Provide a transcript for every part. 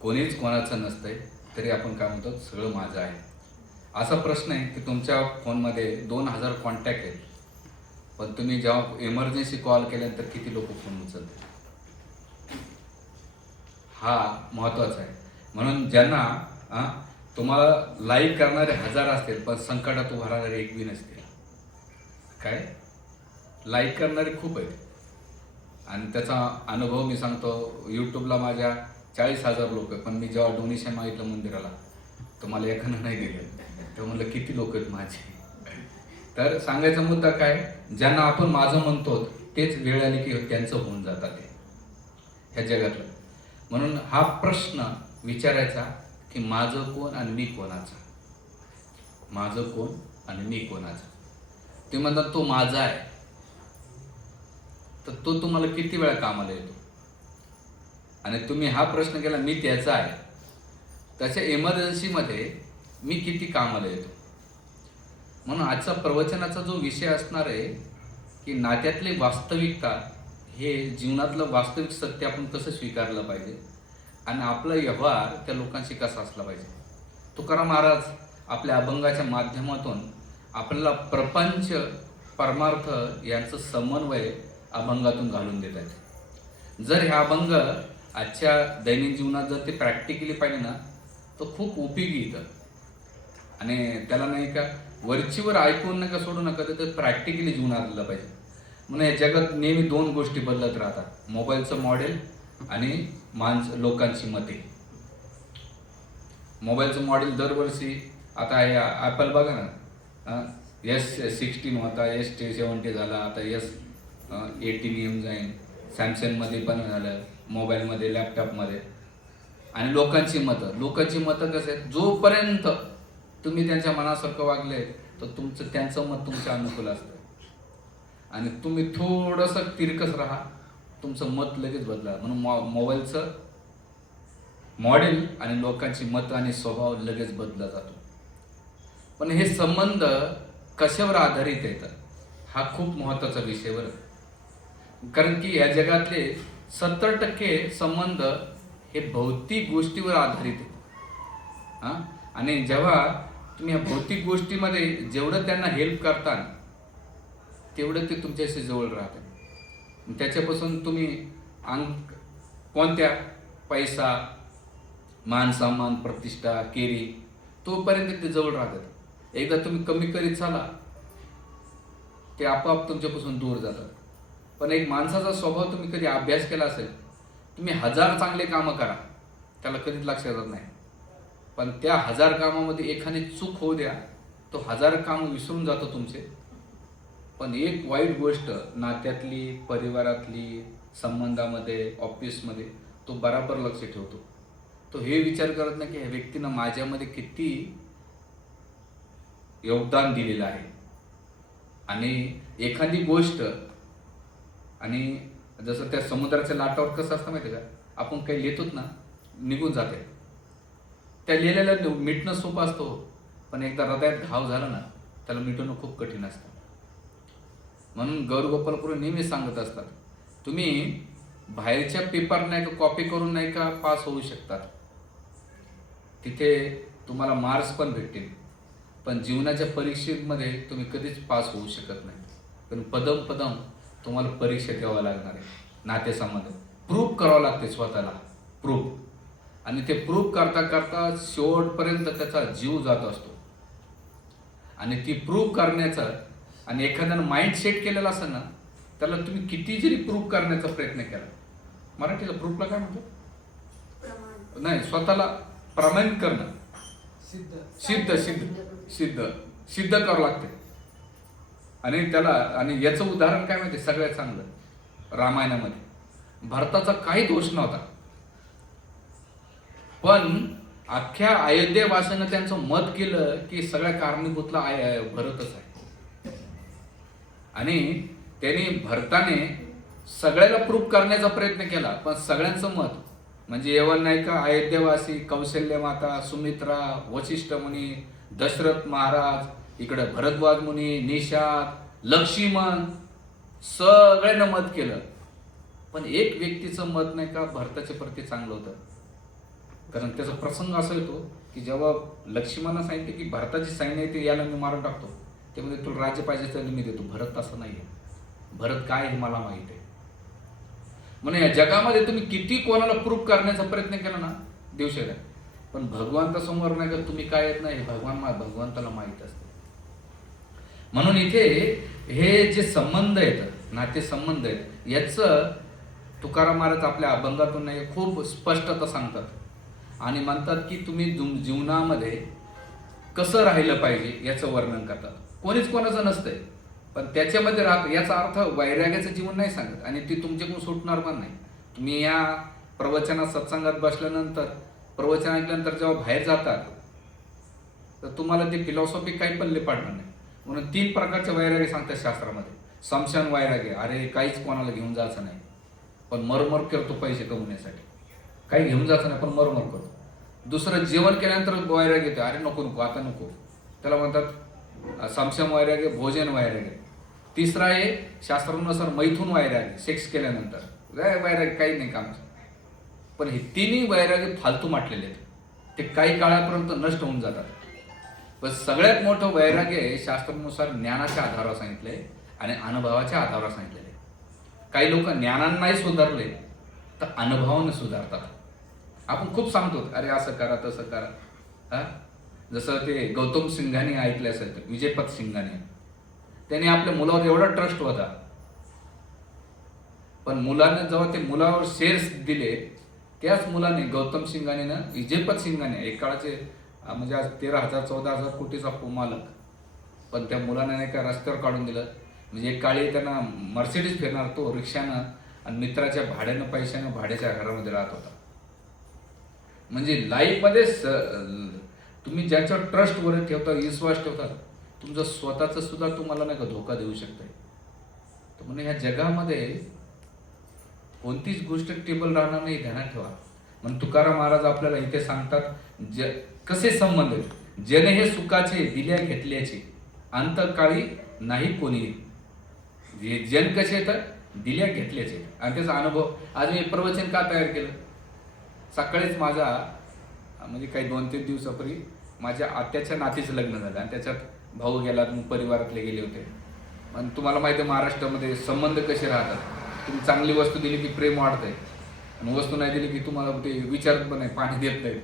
कोणीच कोणाचं नसतंय, तरी आपण काय म्हणतो सगळं माझं आहे. असा प्रश्न आहे की तुमच्या फोनमध्ये 2000 कॉन्टॅक्ट आहेत, पण तुम्ही जेव्हा इमर्जन्सी कॉल केल्यानंतर किती लोक फोन उचलतात, हा महत्त्वाचा आहे. म्हणून ज्यांना तुम्हाला लाईक करणारे 1000 असतील, पण संकटात उभा राहणारे एक बी नसतील. काय लाईक करणारे खूप आहेत, आणि त्याचा अनुभव मी सांगतो. यूट्यूबला माझ्या 40,000 लोक आहे, पण मी जेव्हा डोनेशन मागितलं मंदिराला, तर मला एकानं नाही दिलं. तर म्हणलं किती लोक आहेत माझे. तर सांगायचा मुद्दा काय, ज्यांना आपण माझं म्हणतो तेच वेळ आली की त्यांचं होऊन जातात ते ह्या जगातलं. म्हणून हा प्रश्न विचारायचा की माझं कोण आणि मी कोणाचा. माझं कोण आणि मी कोणाचा. ते म्हणतात तो माझा आहे, तर तो तुम्हाला किती वेळा कामाला येतो. आणि तुम्ही हा प्रश्न केला मी त्याचा आहे, त्याच्या इमर्जन्सीमध्ये मी किती कामाला येतो. म्हणून आजचा प्रवचनाचा जो विषय असणार आहे की नात्यातली वास्तविकता, हे जीवनातलं वास्तविक सत्य आपण कसं स्वीकारलं पाहिजे आणि आपला व्यवहार त्या लोकांशी कसा असला पाहिजे. तुकाराम महाराज आपल्या अभंगाच्या माध्यमातून आपल्याला प्रपंच परमार्थ यांचं समन्वय अभंगातून घालून देत आहेत. जर हे अभंग आजच्या दैनंदिन जीवनात जर ते प्रॅक्टिकली पाहिजे ना, तर खूप उपयोगी येतं. आणि त्याला नाही का वरचीवर ऐकून नका सोडू नका, तर ते प्रॅक्टिकली जीवनात आलं पाहिजे. म्हणून या जगात नेहमी 2 गोष्टी बदलत राहतात, मोबाईलचं मॉडेल आणि लोकांची मते. मोबाईलचं मॉडेल दरवर्षी आता ॲपल बघा ना, S16 होता, S70 झाला, आता S18 येऊन जाईल. सॅमसंगमध्ये पण झालं, मोबाईलमध्ये, लॅपटॉपमध्ये. आणि लोकांची मतं कसं आहे, जोपर्यंत तुम्ही त्यांच्या मनासारखं वागले तर त्यांचं मत तुमच्या अनुकूल असतं, आणि तुम्ही थोडंसं तिरकस राहा, तुमचं मत लगेच बदला. म्हणून मोबाईलचं मॉडेल आणि लोकांची मतं आणि स्वभाव लगेच बदलला जातो. पण हे संबंध कशावर आधारित येतात, हा खूप महत्त्वाचा विषय बरं. कारण की या जगातले 70% संबंध हे भौतिक गोष्टीवर आधारित आहेत. आणि जेव्हा तुम्ही या भौतिक गोष्टीमध्ये जेवढं त्यांना हेल्प करता, तेवढं ते तुमच्याशी जवळ राहतात. त्याच्यापासून तुम्ही कोणत्या पैसा, मान सन्मान, प्रतिष्ठा केली, तोपर्यंत ते जवळ राहतात. एकदा तुम्ही कमी करीत चाला, ते आपोआप तुमच्यापासून दूर जातात. पण एक माणसाचा स्वभाव तुम्ही कधी अभ्यास केला असेल, तुम्ही 1000 चांगले कामं करा, त्याला कधीच लक्षात येत नाही. पण त्या 1000 कामामध्ये एखादी चूक होऊ द्या, तो 1000 कामं विसरून जातो तुमचे. पण एक वाईट गोष्ट नात्यातली, परिवारातली, संबंधामध्ये, ऑफिसमध्ये, तो बराबर लक्ष ठेवतो. तो हे विचार करत नाही की ह्या व्यक्तीनं माझ्यामध्ये किती योगदान दिलेलं आहे. आणि एखादी गोष्ट, आणि जसं त्या समुद्राच्या लाटावर कसं असतं माहिती का, आपण काही लिहितोच ना, निघून जाते. त्या लिहिलेलं मिटणं सोपं असतो, पण एकदा हृदयात घाव झाला ना, त्याला मिटवणं खूप कठीण असतं. म्हणून गौरगोपालपुरे नेहमी सांगत असतात, तुम्ही बाहेरच्या पेपर नाही का कॉपी करून नाही का पास होऊ शकतात, तिथे तुम्हाला मार्क्स पण भेटतील, पण जीवनाच्या परीक्षेमध्ये तुम्ही कधीच पास होऊ शकत नाही. पण पदम तुम्हाला परीक्षा द्यावं लागणार आहे. नातेसंबंध प्रूव्ह करावं लागते स्वतःला, प्रूव्ह. आणि ते प्रूव्ह करता करता शेवटपर्यंत त्याचा जीव जात असतो. आणि ती प्रूव्ह करण्याचा, आणि एखाद्यानं माइंड सेट केलेला असेल ना, त्याला तुम्ही किती जरी प्रूव्ह करण्याचा प्रयत्न केला, मराठीला प्रूफला काय म्हणतो, नाही, स्वतःला प्रमाणित करणं, सिद्ध करावं लागते. आणि त्याला, आणि याचं उदाहरण काय माहिती सगळ्यात चांगलं, रामायणामध्ये भरताचा काही दोष नव्हता, पण अख्ख्या अयोध्येवासीनं त्यांचं मत केलं की सगळ्या कारणीभूतला भरतच आहे. आणि त्यांनी भरताने सगळ्याला प्रूफ करण्याचा प्रयत्न केला, पण सगळ्यांचं मत, म्हणजे एवढं नाही का, अयोध्येवासी, कौशल्य माता, सुमित्रा, वशिष्ठ मुनी, दशरथ महाराज, इकडे भरद्वाज मुनी, निषाद, लक्ष्मण, सगळ्यांना मत केलं, पण एक व्यक्तीचं मत नाही का भरताच्या प्रती चांगलं होतं, कारण त्याचा प्रसंग असा येतो की जेव्हा लक्ष्मणानं सांगितलं की भरताची सैन्य आहे ते याला मी मारून टाकतो, ते म्हणजे तुला राज्य पाहिजे तर मी देतो. भरत असं नाही आहे. भरत काय हे मला माहीत आहे. म्हणून या जगामध्ये तुम्ही किती कोणाला प्रूफ करण्याचा प्रयत्न केला ना, देऊ शकता, पण भगवंतासमोर नाही का तुम्ही काय येत नाही, भगवंताला माहीत असते. म्हणून इथे हे जे संबंध आहेत, नातेसंबंध आहेत, याचं तुकाराम महाराज आपल्या अभंगातून नाही खूप स्पष्टता सांगतात आणि म्हणतात की तुम्ही जीवनामध्ये कसं राहिलं पाहिजे याचं वर्णन करतात. कोणीच कोणाचं नसतंय, पण त्याच्यामध्ये राहतं. याचा अर्थ वैराग्याचं जीवन नाही सांगत आणि ती तुमच्याकडून सुटणार पण नाही. तुम्ही या प्रवचनात सत्संगात बसल्यानंतर, प्रवचन ऐकल्यानंतर जेव्हा बाहेर जातात तर तुम्हाला ती फिलॉसॉफी काही पल्ले पाडणार नाही. म्हणून 3 प्रकारचे वैराग्य सांगतात शास्त्रामध्ये. समशान वैराग्य, अरे काहीच कोणाला घेऊन जायचं नाही, पण मरमर करतो पैसे कमवण्यासाठी. काही घेऊन जायचं नाही पण मरमर करतो. दुसरं, जेवण केल्यानंतर वैराग्य येतं, अरे नको नको आता नको, त्याला म्हणतात समशम वैराग्य, भोजन वैराग्य. तिसरा आहे शास्त्रानुसार मैथून वैराग्य, सेक्स केल्यानंतर. वैराग्य काही नाही कामाचं. पण हे 3ही वैराग्य फालतू माटलेले आहेत, ते काही काळापर्यंत नष्ट होऊन जातात. पण सगळ्यात मोठं वैराग्य आहे शास्त्रानुसार ज्ञानाच्या आधारावर सांगितलंय आणि अनुभवाच्या आधारावर सांगितलेलं आहे. काही लोक ज्ञानानं नाही सुधारले तर अनुभवानं सुधारतात. आपण खूप सांगतो अरे असं करा तसं करा. हा, जसं ते गौतम सिंघांनी ऐकलं असेल, विजयपथ सिंघांनी, त्याने आपल्या मुलावर एवढा ट्रस्ट होता, पण मुलाने जेव्हा ते मुलावर शेअर्स दिले, त्याच मुलाने गौतम सिंघाने, विजयपथ सिंघाने, एक काळाचे म्हणजे आज 13,000-14,000 कोटीचा मालक, पण त्या मुलाने नाही का रस्त्यावर काढून दिलं. म्हणजे एक काळी त्यांना मर्सिडीज फिरणार तो रिक्षानं आणि मित्राच्या भाड्यानं पैशानं भाड्याच्या घरामध्ये राहत होता. म्हणजे लाईफमध्ये तुम्ही ज्याच्यावर ट्रस्टवर ठेवता, विश्वास ठेवता, तुमचं स्वतःचं सुद्धा तुम्हाला नाही का धोका देऊ शकते. तर म्हणजे ह्या जगामध्ये कोणतीच गोष्ट टेबल राहणार नाही, ध्यानात ठेवा. म्हणून तुकाराम महाराज आपल्याला इथे सांगतात कसे संबंध आहेत. जने हे सुखाचे दिल्या घेतल्याचे अंतकाळी नाही कोणी. जन कसे येतात, दिल्या घेतल्याचे. आणि त्याचा अनुभव आज मी प्रवचन का तयार केलं, सकाळीच माझा म्हणजे काही 2-3 दिवसापूर्वी माझ्या आत्याच्या नातीचं लग्न झालं आणि त्याच्यात भाऊ गेला, मग परिवारातले गेले होते. आणि तुम्हाला माहिती आहे महाराष्ट्रामध्ये संबंध कसे राहतात. तुम्ही चांगली वस्तू दिली की प्रेम वाढतंय आणि वस्तू नाही दिली की तुम्हाला ते विचारत पण नाही, पाणी देत नाही.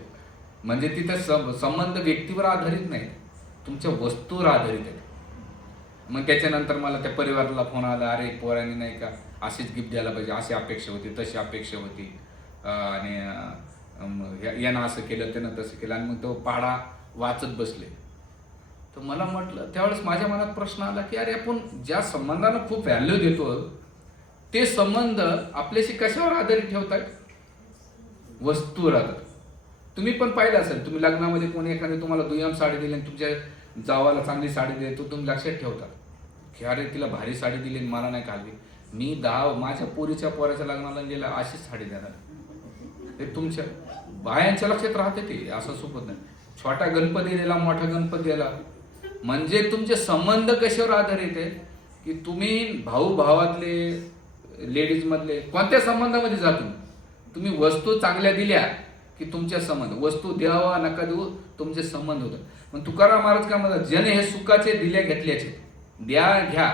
म्हणजे तिथं संबंध व्यक्तीवर आधारित नाही, तुमच्या वस्तूवर आधारित आहेत. मग त्याच्यानंतर मला त्या परिवाराला फोन आला, अरे पोरांनी नाही का अशीच गिफ्ट द्यायला पाहिजे, अशी अपेक्षा होती, तशी अपेक्षा होती आणि यानं असं केलं, त्यानं तसं केलं. आणि मग तो पाढा वाचत बसले. तर मला म्हटलं, त्यावेळेस माझ्या मनात प्रश्न आला की अरे आपण ज्या संबंधांना खूप व्हॅल्यू देतो ते संबंध आपल्याशी कशावर आधारित ठेवतात, वस्तूवर आधारित. तुम्ही पण पाहिलं असेल, तुम्ही लग्नामध्ये कोणी एखादी तुम्हाला दुय्यम साडी दिली आणि तुमच्या जावाला चांगली साडी दिली, तो तुम्ही लक्षात ठेवता की अरे तिला भारी साडी दिली आणि मला नाही घालली. मी माझ्या पोराच्या लग्नाला गेला अशीच साडी देणार. ते तुमच्या बायांच्या लक्षात राहते, ते असं सोपत नाही. छोटा गणपती दिला, मोठा गणपती दिला, म्हणजे तुमचे संबंध कशावर आधारित आहेत की तुम्ही भाऊ भावातले, लेडीज मधले कोणत्या संबंधामध्ये जातो. तुम्ही वस्तू चांगल्या दिल्या की तुमच्या संबंध, वस्तू द्यावा नका देऊ, तुमचे संबंध होतात. पण तुकाराम महाराज काय म्हणतात, जन हे सुखाचे दिल्या घेतल्याचे, द्या घ्या.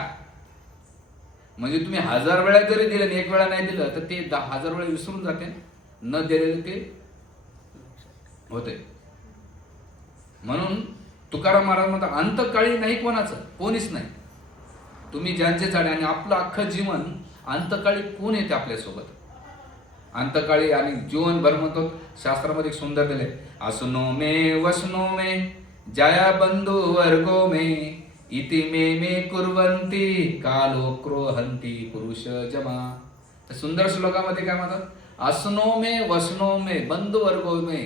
म्हणजे तुम्ही 1000 वेळा जरी दिलं आणि 1 वेळा नाही दिलं तर ते 10,000 वेळा विसरून जाते, न दिलेले ते होते. म्हणून तुकाराम महाराज म्हणतात, अंतकाळी नाही कोणाचं, कोणीच नाही. तुम्ही ज्यांचे झाडे आणि आपलं अख्खं जीवन अंतकाळी कोण येते आपल्यासोबत, अंतकाळी. आणि जीवनभर म्हणतो शास्त्रामध्ये सुंदर दिले, असनो मे वसनो मे जया बंधू वर्गो मे इति मे कुर्वंती कालो क्रोहंती पुरुष जमा. तर सुंदर श्लोकामध्ये काय म्हणतात, असनो मे वसनो मे बंधू वर्गो मे.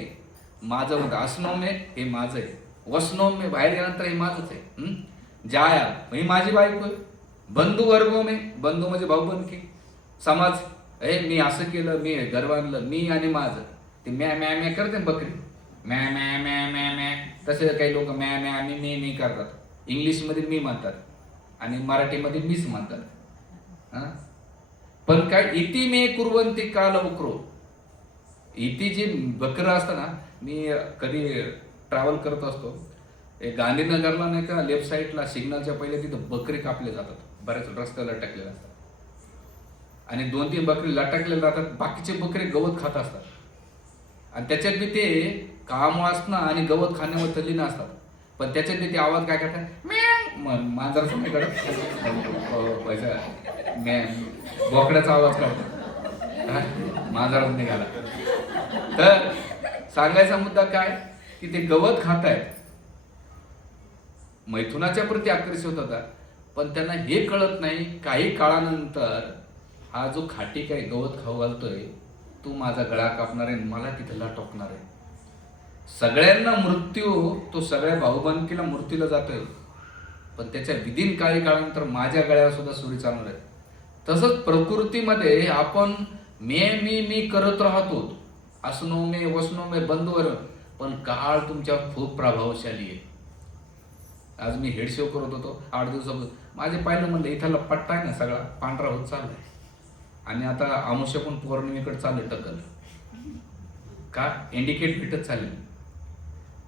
माझं म्हणतात, असनो मे हे माझं आहे, वसनो मे बाहेर गेल्यानंतर हे माझंच आहे. जाया ही माझी बायको आहे, बंधू वर्गो मे, बंधू म्हणजे भाऊ बंधकी, समाज. मी असं केलं, मी घर बांधलं, मी आणि माझं. ते मॅ मॅ मॅ करते बकरी, मॅ मॅ मॅ मॅ मॅ. तसे काही लोक मॅ मॅ आणि मी करतात. इंग्लिशमध्ये मी म्हणतात आणि मराठीमध्ये मीच म्हणतात. पण काय, इति मे कुर्वंती काल उक्रो, इथे जे बकरं असतं ना, मी कधी ट्रॅव्हल करत असतो, गांधीनगरला नाही का लेफ्ट साईडला सिग्नलच्या पहिले तिथं बकरे कापले जातात, बऱ्याच रस्त्याला लटकलेले असतात आणि 2-3 बकरे लटकलेले राहतात, बाकीचे बकरे गवत खात असतात आणि त्याच्यात बी ते काम वासना आणि गवत खाण्यावर तल्लीन असतात. पण त्याच्यात बी ते आवाज काय करतात, मांजराचा नाही करत, बोकड्याचा आवाज काढतात, मांजराचा निघाला. तर सांगायचा मुद्दा काय की ते गवत खात आहेत, मैथुनाच्या प्रती आकर्षित होतात, पण त्यांना हे कळत नाही काही काळानंतर हा जो खाटी काय गवत खाऊ घालतोय, तू माझा गळा कापणार आहे, मला तिथला टोकणार आहे. सगळ्यांना मृत्यू, तो सगळ्या भाऊबंदकीला मृत्यूला जातोय, पण त्याच्या विदिन काही काळानंतर माझ्या गळ्यावर सुद्धा सुरी चालणार आहे. तसंच प्रकृतीमध्ये आपण मी करत राहतो, असनो मे वसनो मे बंधूवर, पण काळ तुमच्यावर खूप प्रभावशाली आहे. आज मी हेड शेव करत होतो 8 दिवसापासून, माझे पाहिलं म्हणलं इथला पट्टा आहे ना सगळा पांढरा होत चाललाय आणि आता अमावस्या पण पौर्णिमेकडे चालले टक्कल का इंडिकेट भेटत चालले.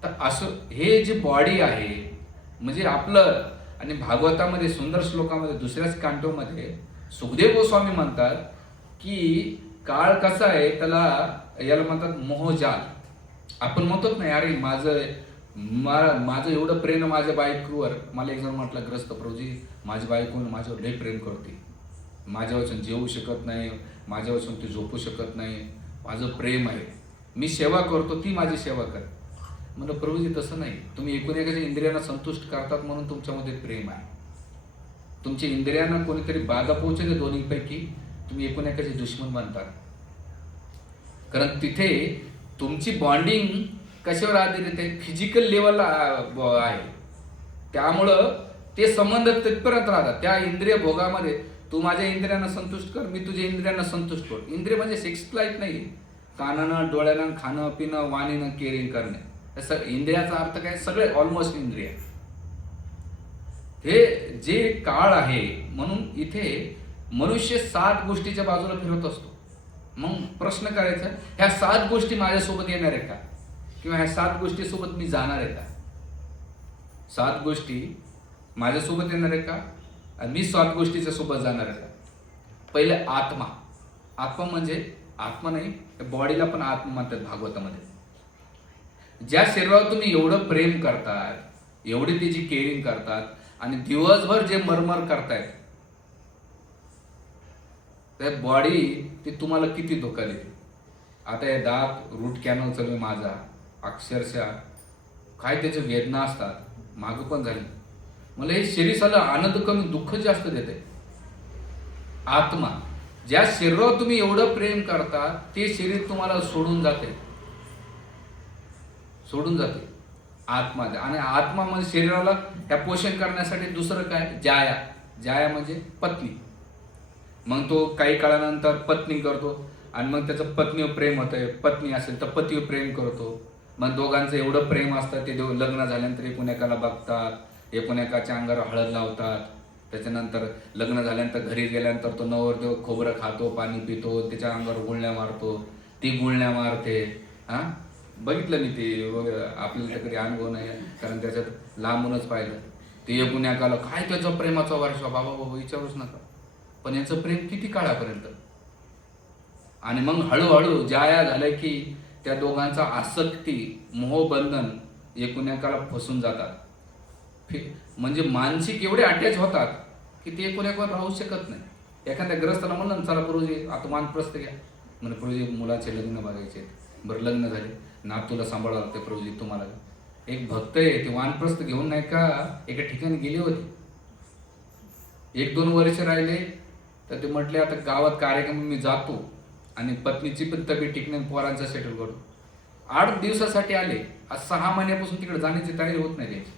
तर असं हे जे बॉडी आहे म्हणजे आपलं, आणि भागवतामध्ये सुंदर श्लोकामध्ये दुसऱ्याच कांटोमध्ये सुखदेव गोस्वामी म्हणतात की काळ कसा आहे, याला म्हणतात मोहजाल. आपण म्हणतो ना अरे माझं एवढं प्रेम माझ्या बायकोवर. मला एक जण म्हटलं ग्रस्त, प्रभूजी माझी बायको माझ्यावर लय प्रेम करते, माझ्या वाचून जेवू शकत नाही, माझ्या वाचून ती झोपू शकत नाही, माझं प्रेम आहे, मी सेवा करतो ती माझी सेवा कर. म्हणलं प्रभूजी तसं नाही, तुम्ही एकूण एकाच्या इंद्रियांना संतुष्ट करतात म्हणून तुमच्यामध्ये प्रेम आहे. तुमच्या इंद्रियांना कोणीतरी बाधा पोहोचते दोन्हीपैकी, तुम्ही एकूण एकाचे दुश्मन बनतात. कारण तिथे तुमची बॉन्डिंग कशावर आधारित आहे, फिजिकल लेवलला आहे. त्यामुळं ते संबंध तिथपर्यंत राहतात. त्या इंद्रिय भोगामध्ये तू माझ्या इंद्रियांना संतुष्ट कर, मी तुझ्या इंद्रियांना संतुष्ट कर. इंद्रिय म्हणजे सेक्स लाईफ नाही, कानानं डोळ्यानं खाणं पिणं वाणीनं केअरिंग करणे, असं इंद्रियाचा अर्थ काय, सगळे ऑलमोस्ट इंद्रिय. हे जे काळ आहे म्हणून इथे मनुष्य 7 गोष्टीच्या बाजूला फिरत असतो. मग प्रश्न करायचा, ह्या 7 गोष्टी माझ्यासोबत येणार आहे का, किंवा ह्या 7 गोष्टी सोबत मी जाणार आहे का? 7 गोष्टी माझ्यासोबत येणार आहे का आणि मी 7 गोष्टीच्या सोबत जाणार आहे का? पहिले आत्मा. आत्मा म्हणजे आत्मा नाही, बॉडीला पण आत्मा म्हणतात भागवतामध्ये. ज्या शरीरावर तुम्ही एवढं प्रेम करतात, एवढी त्याची केअरिंग करतात आणि दिवसभर जे मरमर करतायत, त्या बॉडी ती तुम्हाला किती धोका देते. आता हे दात रूट कॅनल चालू माझा, अक्षरशः काय त्याच्या वेदना असतात, मागं पण झाली. मला हे शरीराला आनंद कमी दुःख जास्त देते. आत्मा, ज्या शरीरावर तुम्ही एवढं प्रेम करता ते शरीर तुम्हाला सोडून जाते. आत्मा. आणि आत्मा म्हणजे शरीराला त्या पोषण करण्यासाठी दुसरं काय, जाया म्हणजे पत्नी. मग तो काही काळानंतर पत्नी करतो आणि मग त्याचं पत्नीवर प्रेम होतंय, पत्नी असेल तर पतीवर प्रेम करतो. मग दोघांचं एवढं प्रेम असतं, ते लग्न झाल्यानंतर एकूण एकाला बघतात, एकूण एकाच्या अंगावर हळद लावतात. त्याच्यानंतर लग्न झाल्यानंतर घरी गेल्यानंतर तो नवरदेव खोबरं खातो, पाणी पितो, त्याच्या अंगावर गुळण्या मारतो, ती गुळण्या मारते. बघितलं मी ते, आपल्याला तर कधी अनुभव नाही कारण त्याच्यात लांबूनच पाहिलं. ते एकूण एकाला काय त्याचा प्रेमाचा वर्षा, बाबा विचारूच नका. पण याचं प्रेम किती काळापर्यंत. आणि मग हळूहळू जाया झालं की त्या दोघांचा आसक्ती मोहबंधन एकूण एकाला फसून जातात. म्हणजे मानसिक एवढे अटॅच होतात की ते एकूण एकावर राहू शकत नाही. एखाद्या ग्रस्ताला म्हणलं चला प्रभूजी आता वानप्रस्थ घ्या, म्हणजे प्रभूजी मुलाचे लग्न बघायचे, बरं लग्न झाले, नातूला सांभाळावं लागते, प्रभूजी तुम्हाला. एक भक्त आहे ते वानप्रस्थ घेऊन नाही का एका ठिकाणी गेले होते. 1-2 वर्ष राहिले तर ते म्हटले आता गावात कार्यक्रम मी जातो आणि पत्नीची पण तब्येत ठीक नाही, पोरांचा सेटल करू. 8 दिवसासाठी आले, आज 6 महिन्यापासून तिकडे जाण्याची तयारी होत नाही त्याची.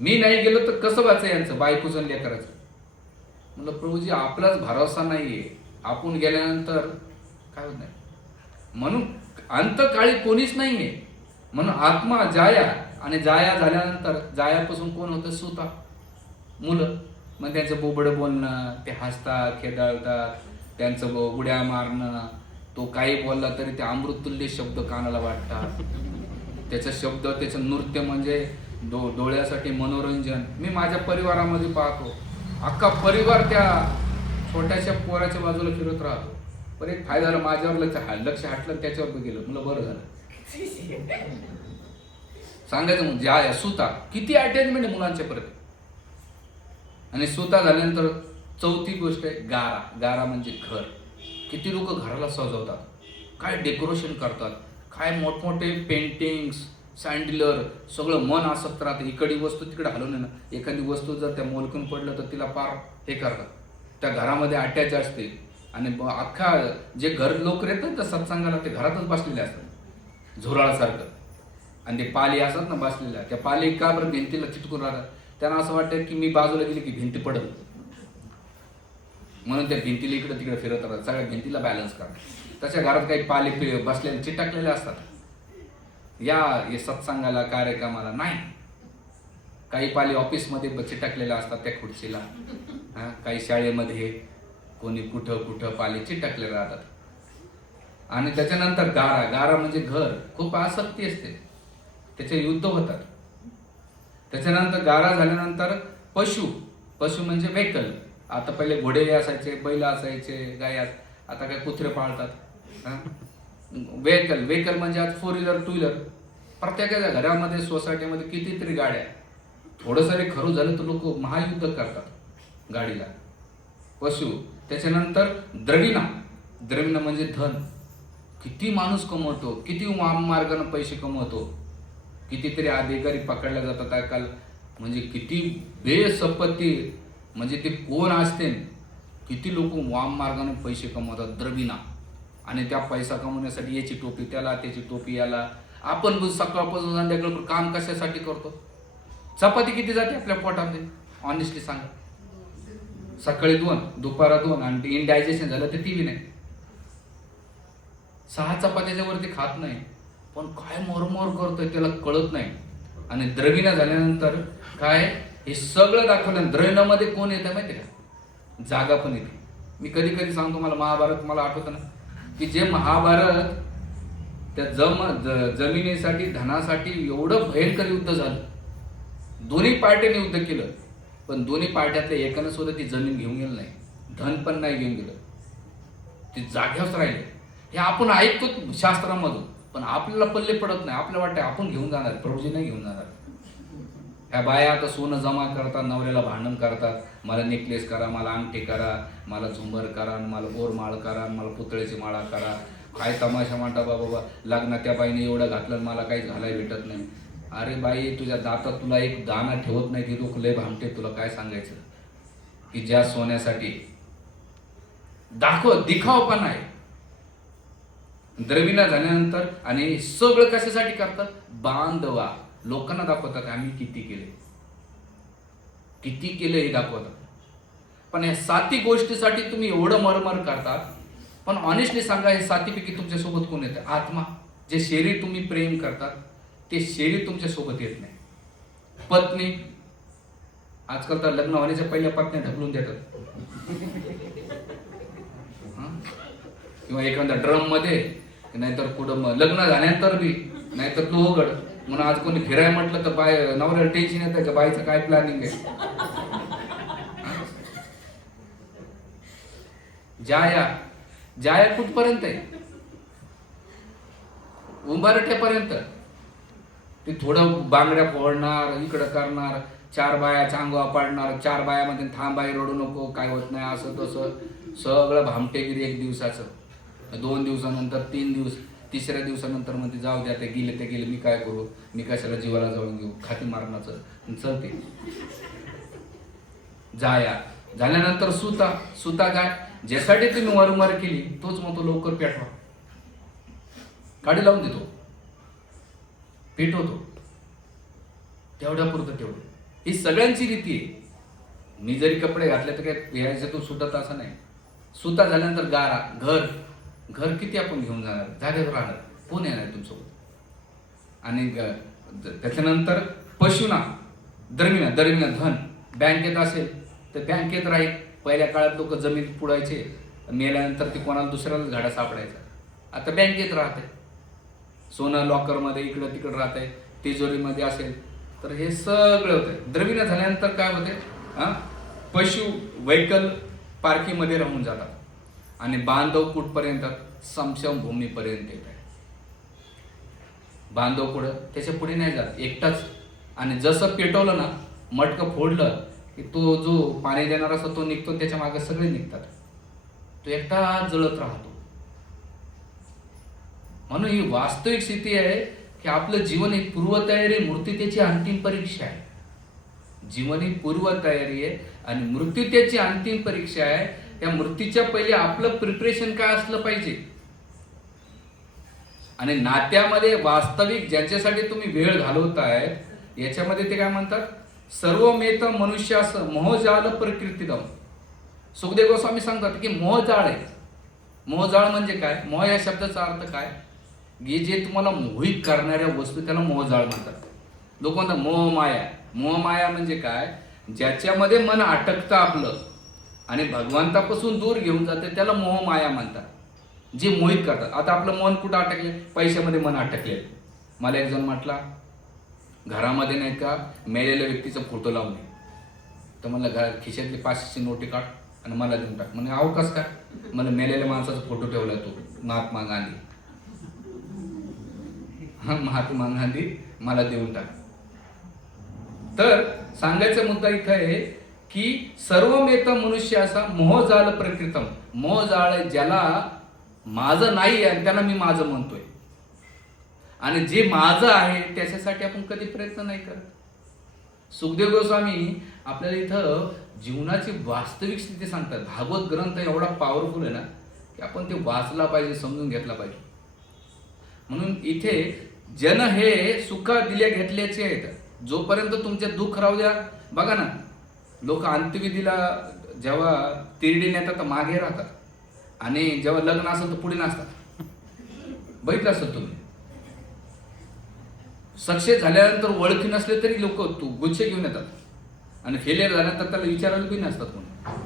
मी नाही गेलो तर कसं वाचाय यांचं बायकोचं लेकराचं. म्हणलं प्रभूजी आपलाच भरोसा नाहीये, आपण गेल्यानंतर काय होत नाही. म्हणून अंतकाळी कोणीच नाहीये. म्हणून आत्मा जाया, आणि जाया झाल्यानंतर जायापासून कोण होतं, सुता, मुलं. मग त्यांचं बोबडं बोलणं, ते हसतात खेळतात, त्यांचं उड्या मारणं, तो काही बोलला तरी ते अमृततुल्य शब्द कानाला वाटतात. त्याचं शब्द, त्याचं नृत्य म्हणजे डोळ्यासाठी मनोरंजन. मी माझ्या परिवारामध्ये पाहतो, अख्खा परिवार त्या छोट्याशा पोराच्या बाजूला फिरत राहतो. पण एक फायदा झाला, माझ्यावर लक्ष हटलं, त्याच्यावर गेलं, मला बरं झालं. सांगायचं म्हणजे ज्या सुता किती अटॅचमेंट आहे मुलांच्या परत. आणि सुता झाल्यानंतर चौथी गोष्ट आहे गारा. गारा म्हणजे घर. किती लोक घराला सजवतात, काय डेकोरेशन करतात, काय मोठमोठे पेंटिंग्स, सँडलर, सगळं मन आसक्त राहतं. इकडची वस्तू तिकडे हलवणे ना, एखादी वस्तू जर त्या मोलकून पडलं तर तिला पार हे करतात. त्या घरामध्ये अटॅच असते. आणि अख्खा जे घर लोक येतात त्या सत्संगाला, ते घरातच बसलेले असतात झुराळासारखं. आणि ते पाली असतात ना बसलेल्या, त्या पाली का बरं भिंतीला चिटकून राहतात? त्यांना असं वाटतं की मी बाजूला गेली की भिंती पडल, म्हणून त्या भिंतीला इकडे तिकडे फिरत राहतात, सगळ्या भिंतीला बॅलन्स करतात. तशा घरात काही पाली बसलेले चिटकलेले असतात. या सत्संगाला, कार्यक्रमाला नाही. काही पाली ऑफिसमध्ये चिटकलेल्या असतात त्या खुर्चीला, काही शाळेमध्ये, कोणी कुठं कुठं पाली चिटकले राहतात. आणि त्याच्यानंतर गारा. गारा म्हणजे घर. खूप आसक्ती असते, त्याचे युद्ध होतात. त्याच्यानंतर गारा झाल्यानंतर पशु. पशु म्हणजे व्हेकल. आता पहिले घोडे असायचे, बैल असायचे, गाय, आता काय कुत्रे पाळतात. व्हेकल. व्हेकल म्हणजे आज 4 व्हीलर 2 व्हीलर. प्रत्येकाच्या घरामध्ये, सोसायटीमध्ये कितीतरी गाड्या. थोडंसं रे खरू झालं तर लोक महायुद्ध करतात गाडीला. पशु. त्याच्यानंतर द्रविणा. द्रविणा म्हणजे धन. किती माणूस कमवतो, किती मार्गाने पैसे कमवतो. कितीतरी अधिकारी पकडल्या जातात आजकाल. म्हणजे किती बेसंपत्ती, म्हणजे ते कोण असते, किती लोक वाममार्गाने पैसे कमवतात. द्रविणा. आणि त्या पैसा कमवण्यासाठी याची टोपी त्याला, त्याची टोपी याला. आपण सकाळपासून संध्याकाळपर्यंत काम कशासाठी करतो? चपाती किती जाते आपल्या पोटामध्ये? ऑनेस्टली सांगा. सकाळी 2, दुपारा 2, आणि इनडायजेशन झालं तर ती बी नाही. 6 चपात्याच्या वरती खात नाही, पण काय मोरमोर करतोय त्याला कळत नाही. आणि द्रविणा झाल्यानंतर काय, हे सगळं दाखवलं. द्रविणामध्ये कोण येतं माहिती का? जागा पण येते. मी कधी कधी सांगतो, मला महाभारत मला आठवतं ना, की जे महाभारत त्या जमिनीसाठी, धनासाठी एवढं भयंकर युद्ध झालं. दोन्ही पार्ट्याने युद्ध केलं, पण दोन्ही पार्ट्यातल्या एकानं सुद्धा ती जमीन घेऊन गेलं नाही, धन पण नाही घेऊन गेलं. ते जाग्यावरच राहिले. हे आपण ऐकतो शास्त्रामधून, पण आपल्याला पल्ले पडत नाही. आपल्याला वाटतं आपण घेऊन जाणार, प्रभूजी नाही घेऊन जाणार. ह्या बाया आता सोनं जमा करतात, नवऱ्याला भांडण करतात, मला नेकलेस करा, मला अंगठी करा, मला झुंबर करा, मला बोरमाळ करा, मला पुतळ्याची माळा करा. काय तमाशा म्हणता बाबा, लग्नात त्या बाईने एवढं घातलं, मला काही घालायला भेटत नाही. अरे बाई, तुझ्या दातात तुला एक दाना ठेवत नाही की लोक लय भामटे. तुला काय सांगायचं की ज्या सोन्यासाठी दिखाव पण आहे. द्रविणा झाल्यानंतर, आणि सगळं कशासाठी करतात? बांधवा. लोकांना दाखवतात आम्ही किती केले, किती केले हे दाखवतात. पण या 7 गोष्टीसाठी तुम्ही एवढं मरमर करतात. पण ऑनेस्टली सांगा, हे 7 पैकी तुमच्यासोबत कोण येतं? आत्मा. जे शरीर तुम्ही प्रेम करतात ते शरीर तुमच्या सोबत येत नाही. पत्नी. आजकाल तर लग्न होण्याच्या पहिल्या पत्न्या ढकलून देतात, किंवा एखाद्या ड्रम मध्ये, नाहीतर कुठं लग्न झाल्यानंतर बी, नाहीतर तू उघड म्हणून. आज कोणी फिरायला म्हटलं तर बाय नवऱ्याला टेन्शन येतं का बाईचं काय प्लॅनिंग आहे. जाया कुठपर्यंत आहे? उंबारठ्यापर्यंत. ते थोडं बांगड्या फोडणार, इकडं करणार, 4 बाया चांगवा पाडणार, 4 बायामध्ये थांबाई रडू नको, काय होत नाही, असं तसं सगळं भामटेगिरी. 1 दिवसाचं, 2 दिवसानंतर 3 दिवस, 3ऱ्या दिवसानंतर म्हणते जाऊ द्या, ते गेले, मी काय करू, मी कशाला जीवाला जाऊन घेऊ, खाती मारण्याचं चलते. जाया झाल्यानंतर सुता. सुता काय, ज्यासाठी तुम्ही वारंवार केली तोच मग तो लवकर पेटवा, काढी लावून देतो, पेटवतो, तेवढ्यापुरतं तेवढं. ही सगळ्यांची रीती आहे. मी जरी कपडे घातले तर काय ह्याच्यातून सुटत असं नाही. सुता झाल्यानंतर गारा. घर किती आपण घेऊन जाणार, जागेवर राहणार, कोण येणार तुमच्यासोबत. आणि त्याच्यानंतर पशुना. द्रविणा. धन. बँकेत असेल तर बँकेत राहील. पहिल्या काळात लोक जमीन पुडायचे, मेल्यानंतर ते कोणाला दुसऱ्यालाच घाडा सापडायचा. आता बँकेत राहते, सोनं लॉकरमध्ये इकडं तिकडं राहते, तिजोरीमध्ये असेल, तर हे सगळं होतं. द्रविण झाल्यानंतर काय होते, पशु व्हेकल पार्किंगमध्ये राहून जातात आणि बांधव कुठपर्यंत, समशम भूमीपर्यंत येत आहे. बांधव पुढं त्याच्या पुढे नाही जात, एकटाच. आणि जसं पेटवलं ना, मटकं फोडलं की तो जो पाणी देणारा असतो तो निघतो, त्याच्या मागे सगळे निघतात, तो एकटा जळत राहतो. म्हणून ही वास्तविक स्थिती आहे की आपलं जीवन ही पूर्वतयारी, मृत्यू त्याची अंतिम परीक्षा आहे. जीवन ही पूर्वतयारी आहे आणि मृत्यू त्याची अंतिम परीक्षा आहे. त्या मृत्यूच्या पहिले आपलं प्रिपरेशन काय असलं पाहिजे. आणि नात्यामध्ये वास्तविक ज्यांच्यासाठी तुम्ही वेळ घालवताय, याच्यामध्ये ते काय म्हणतात, सर्वमेत मनुष्यास मोहजाल प्रकृतीदम. सुखदेव गोस्वामी सांगतात की मोहजाळ आहे. मोहजाळ म्हणजे काय, मोह या शब्दाचा अर्थ काय, की जे तुम्हाला मोहित करणाऱ्या वस्तू त्याला मोहजाळ म्हणतात. लोक म्हणतात मोहमाया. मोहमाया म्हणजे काय, ज्याच्यामध्ये मन अटकतं आपलं आणि भगवंतापासून दूर घेऊन जाते त्याला मोहमाया म्हणतात, जे मोहित करतात. आता आपलं मन कुठं अटकले, पैशामध्ये मन अटकले. मला एक जण म्हटला, घरामध्ये नाही का मेलेल्या व्यक्तीचा फोटो लावणे, तर मला खिशातली 500ची नोटी काढ आणि मला देऊन टाक. म्हणजे अहो कसं काय, मला मेलेल्या माणसाचा फोटो ठेवला तो, महात्मा गांधी. महात्मा गांधी मला देऊन टाक. तर सांगायचा मुद्दा इथं आहे की सर्वमेत मनुष्य असा मोहजाल प्रकृतम. मोहजाळ ज्याला माझं नाही आहे त्याला मी माझं म्हणतोय, आणि जे माझं आहे त्याच्यासाठी आपण कधी प्रयत्न नाही करत. सुखदेव गोस्वामी आपल्याला इथं जीवनाची वास्तविक स्थिती सांगतात. भागवत ग्रंथ एवढा पॉवरफुल आहे ना की आपण ते वाचला पाहिजे, समजून घेतला पाहिजे. म्हणून इथे जन हे सुख दिले घेतल्याचे आहेत. जोपर्यंत तुमचे दुःख राहू द्या. बघा ना, लोक अंत्यविधीला जेव्हा तिरडी नेतात तर मागे राहतात, आणि जेव्हा लग्न असेल तर पुढे नाचतात. बघितलं असेल तुम्ही. सक्सेस झाल्यानंतर ओळखी नसले तरी लोक तू गुच्छे घेऊन येतात, आणि फेलियर झाल्यानंतर त्याला विचारायला बी नसतात कोणी.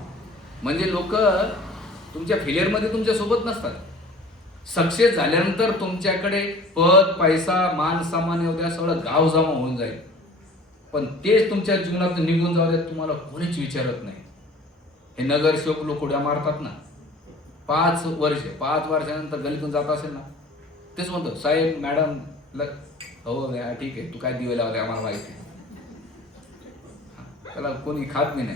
म्हणजे लोक तुमच्या फेलियरमध्ये तुमच्या सोबत नसतात. सक्सेस झाल्यानंतर तुमच्याकडे पद, पैसा, मान सन्मान येऊ द्या, सगळं गाव जमा होऊन जाईल, पण तेच तुमच्या जीवनात निघून जाऊ द्या, तुम्हाला कोणीच विचारत नाही. हे नगरसेवक लोक उड्या मारतात ना, 5 वर्षानंतर गलीतून जात असेल ना, तेच म्हणतो, साहेब मॅडम हो ठीक आहे, तू काय दिवे लावले आम्हाला माहिती. त्याला कोणी खात नाही.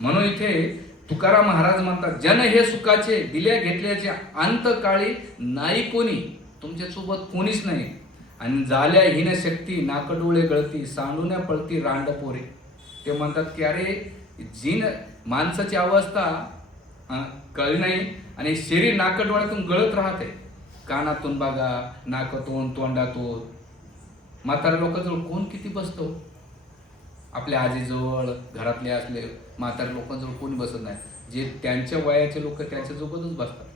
म्हणून इथे तुकाराम महाराज म्हणतात, जन हे सुखाचे दिल्या घेतल्याचे अंतकाळी नाही कोणी, तुमच्या सोबत कोणीच नाही. आणि झाल्या हीन शक्ती नाकडोळे गळती, सांडून्या पळती रांड पोरे. ते म्हणतात की अरे जीन माणसाची अवस्था कळली नाही आणि शरीर नाकडोळ्यातून गळत राहते. कानातून बघा, नाकातून, तोंडातून. म्हाताऱ्या लोकांजवळ कोण किती बसतो, आपल्या आजीजवळ, घरातले असले म्हाताऱ्या लोकांजवळ कोणी बसत नाही. जे त्यांच्या वयाचे लोक त्यांच्या सोबतच बसतात.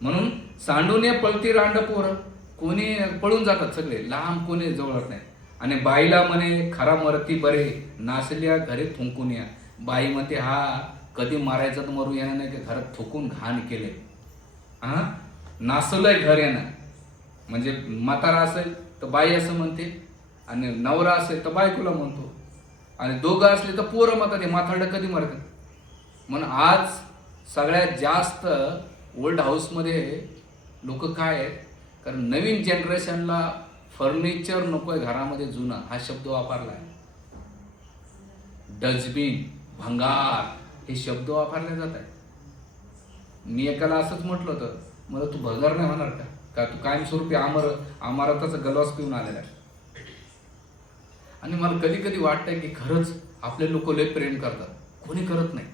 म्हणून सांडूने पळती रांड पोरं, कोणी पळून जातात सगळे, लांब कोणी जवळत नाही. आणि बाईला म्हणे खरा मरती बरे, नासल्या घरी थुंकून या. बाई म्हणते हा कधी मारायचं तर मरू येणार नाही, की घरात थुकून घाण केले, नासलंय घर येणं. म्हणजे म्हातारा असेल तर बाई असं म्हणते, आणि नवरा असेल तर बायकोला म्हणतो, आणि दोघं असले तर पोरं म्हणतात हे म्हातारडं कधी मरतं. म्हणून आज सगळ्यात जास्त ओल्ड हाऊसमध्ये लोक काय आहेत, कारण नवीन जनरेशनला फर्निचर नको आहे घरामध्ये, जुना हा शब्द वापरला आहे. डस्टबिन, भंगार हे शब्द वापरले जात आहेत. मी एकाला असंच म्हटलं होतं, मला तू भंगार नाही होणार का तू कायमस्वरूपी अमराताचा गलवास पिऊन आलेला आहे. आणि मला कधी कधी वाटतंय की खरंच आपले लोक लय प्रेम करतात, कोणी करत नाही.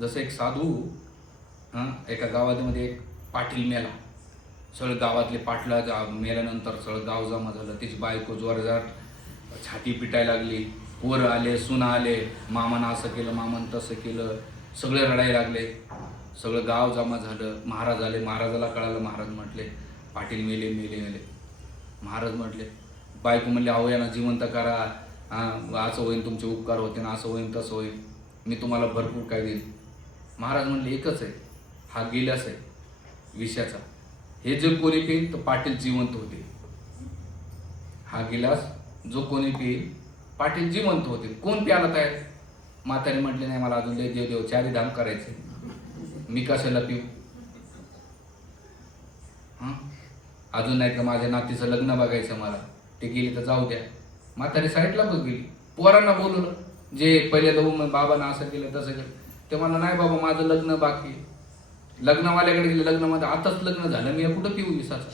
जसं एक साधू एका गावामध्ये एक पाटील मेला, सगळं गावातले पाटला मेल्यानंतर सगळं गाव जमा झालं. त्याची बायको जोरदार छाती पिटायला लागली, पोरं आले, सुना आले, मामानं असं केलं, मामानं तसं केलं, सगळे रडायला लागले. सगळं गाव जमा झालं. महाराज आले, महाराजाला कळालं. महाराज म्हटले पाटील मेले मेले मेले. महाराज म्हटले, बायको म्हणले अहो यांना जिवंत करा, असं होईन, तुमचे उपकार होते ना, असं होईन तसं होईन, मी तुम्हाला भरपूर काय देईन. महाराज म्हणले एकच आहे, हा गिलास आहे विषयाचा, हे जे कोणी पिईल तो पाटील जिवंत होते. हा गिलास जो कोणी पिईल पाटील जिवंत होते. कोण प्याला तयार? म्हातारी म्हटली नाही, मला अजून लय देव चारी धाम करायचे, मी कशाला पिऊ. अजून नाही का माझ्या नातीचं लग्न बघायचं मला, ते गेली तर जाऊ द्या. म्हातारी साईडला बघ गेली. पोरांना बोलवलं, जे पहिले तर बाबांना असं केलं तसं केलं. ते मला नाही बाबा माझं लग्न बाकी. लग्नवाल्याकडे गेले, लग्नामध्ये आताच लग्न झालं, मी कुठं पिऊ विसाचं.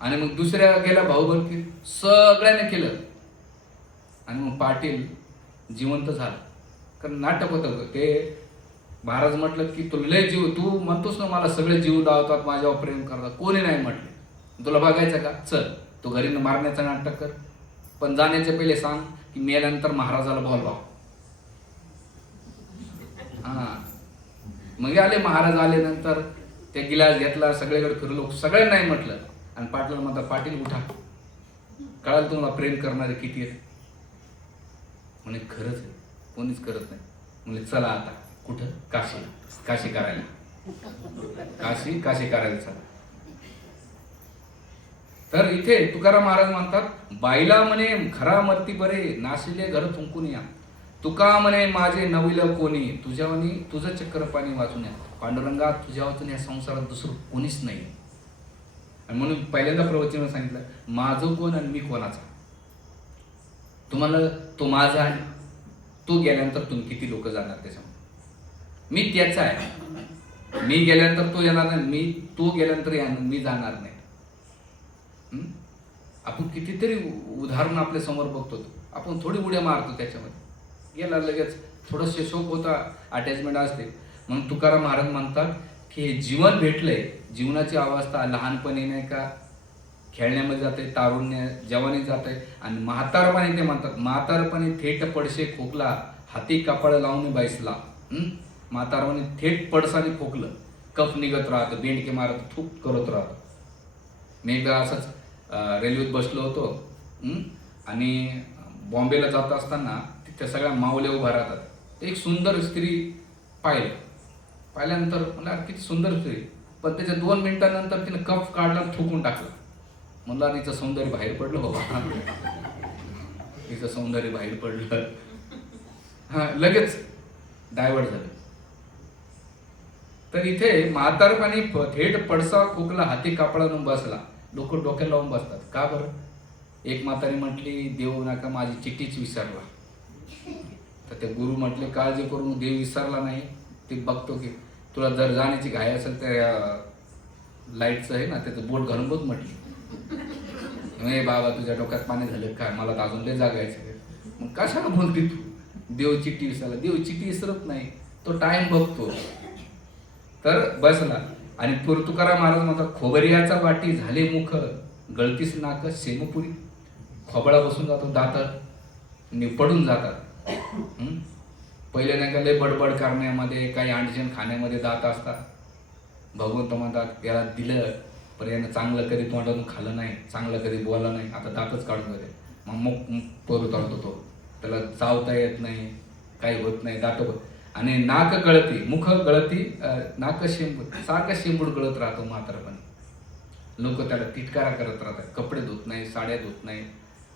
आणि मग दुसऱ्या गेला भाऊ बलकी, सगळ्याने केलं. आणि मग पाटील जिवंत झाला. कारण नाटक होतं ते. महाराज म्हटलं की तुला लय जीव, तू म्हणतोस ना मला सगळे जीव लावतात, माझ्यावर प्रेम करतात. कोणी नाही म्हटले, तुला बघायचं का, चल तू घरी मारण्याचं नाटक कर, पण जाण्याच्या पहिले सांग की मेल्यानंतर महाराजाला बोलवा. मग आले महाराज. आले नंतर त्या गिलास घेतला, सगळीकडे फिरलो, सगळ्यांना नाही म्हटलं. आणि पाटलाला म्हणतात, पाटील उठा, कळाल तुम्हाला प्रेम करणारे किती आहेत. म्हणे खरंच आहे, कोणीच करत नाही. म्हणजे चला आता कुठं, काशीला, काशी करायला, काशी करायला चला. तर इथे तुकाराम महाराज म्हणतात, बाईला म्हणे खरा मरती बरे, नाशिले घर थुंकून या. तुका म्हणे माझे नविलं कोणी, तुझ्यावनी तुझं चक्र पाणी वाचून या. पांडुरंगा तुझ्या वाचून या संसारात दुसरं कोणीच नाही. आणि म्हणून पहिल्यांदा प्रवचन सांगितलं, माझं कोण आणि मी कोणाचा. तुम्हाला तो माझा आहे, तो गेल्यानंतर तुम्ही किती लोक जाणार त्याच्यामध्ये. मी त्याचा आहे, मी गेल्यानंतर तो येणार नाही, तो गेल्यानंतर मी जाणार नाही. आपण कितीतरी उदाहरण आपल्या समोर बघतो, आपण थोडी उड्या मारतो त्याच्यामध्ये. गेला लगेच, थोडंसं शोक होता, अटॅचमेंट असते. म्हणून तुकाराम महाराज म्हणतात की जीवन भेटलंय, जीवनाची अवस्था लहानपणी नाही का खेळण्यामध्ये जाते, तारुण्य जवानी जाते, आणि म्हातारपणी ते म्हणतात, म्हातारपणी थेट पडशे खोकला, हाती कपाळ लावून बैसला. म्हातारपणी थेट पडसाने खोकलं, कफ निघत राहतं, बेंडके मारत थूक करत राहतं. मी एकदा असंच रेल्वेत बसलो होतो, आणि बॉम्बेला जात असताना तिथे सगळ्या माऊल्या उभा राहतात. एक सुंदर स्त्री पाहिल्यानंतर मला किती सुंदर स्त्री, पण त्याच्या 2 मिनिटांनंतर तिने कफ काढला, थुकून टाकला. म्हणला तिचं सौंदर्य बाहेर पडलं बाबा, तिचं सौंदर्य बाहेर पडलं. लगेच डायव्हर्ट झालं. तर इथे म्हातारपणी थेट पडसा खोकला, हाती कापडानं बसला. लोक डोक्याला लावून बसतात. का बरं? एक म्हातारी म्हटली, देव नका माझी चिठ्ठीच विसरला. तर ते गुरु म्हटले, काळजी करून देव विसरला नाही, ते बघतो की तुला जर जाण्याची घाई असेल तर लाईटचं आहे ना त्याचं बोट घालून बघ म्हटली. बाबा तुझ्या डोक्यात पाणी झालं काय, मला तर अजून लय जागायचं. मग कशाला बोलते तू, देव चिठ्ठी विसरला. देव चिठ्ठी विसरत नाही, तो टाइम बघतो. तर बसला. आणि तुकाराम महाराज म्हणतात, खोबरियाचा वाटी झाले मुख, गळतीस नाक सेमपुरी. खोबळा बसून जातो, दात पडून जातात. पहिले नाही का लय बडबड करण्यामध्ये, काही अंडजण खाण्यामध्ये दात असतात. भगवंत म्हणतात याला दिलं, पण यानं चांगलं कधी तोंडातून खाल्लं नाही, चांगलं कधी बोललं नाही, आता दातच काढून गेले. मग परत आणतो तो, त्याला चावता येत नाही, काही होत नाही, दात. आणि नाक गळती, मुख गळती, नाक शेंबूड, सारखं शेंबूड गळत राहतो म्हातारपणी. लोक त्याला तिटकारा करत राहतात. कपडे धुत नाही, साड्या धुत नाही,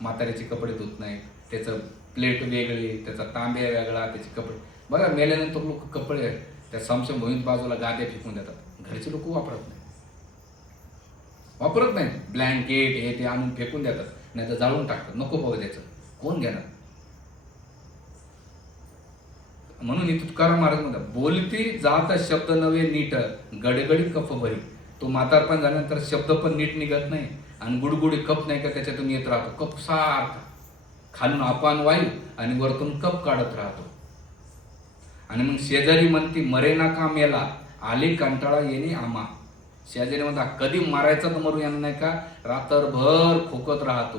म्हाताऱ्याचे कपडे धुत नाही, त्याचं प्लेट वेगळी, त्याचा तांब्या वेगळा, त्याचे कपडे. बघा मेल्यानंतर लोक कपडे त्या समशम भूमीत बाजूला गाद्या फेकून देतात. घरचे लोक वापरत नाही, ब्लँकेट हे ते आणून फेकून देतात, नाही तर जाळून टाकतात. नको पाहू द्यायचं, कोण घेणार. म्हणून इथे तुकाराम महाराज म्हणतात, बोलती जात शब्द नव्हे नीट, गडगडी कफ भरी. तो म्हातारपण झाल्यानंतर शब्द पण नीट निघत नाही, आणि गुडगुडी कप नाही का त्याच्यातून येत राहतो. कप सारखा खालून अपान वायू आणि वरतून कप काढत राहतो. आणि मग शेजारी म्हणती, मरे ना का मेला, आले कंटाळा येणे आम्हा. शेजारी म्हणता, कधी मारायचा तर मरू यांना नाही का, रात्रभर खोकत राहतो,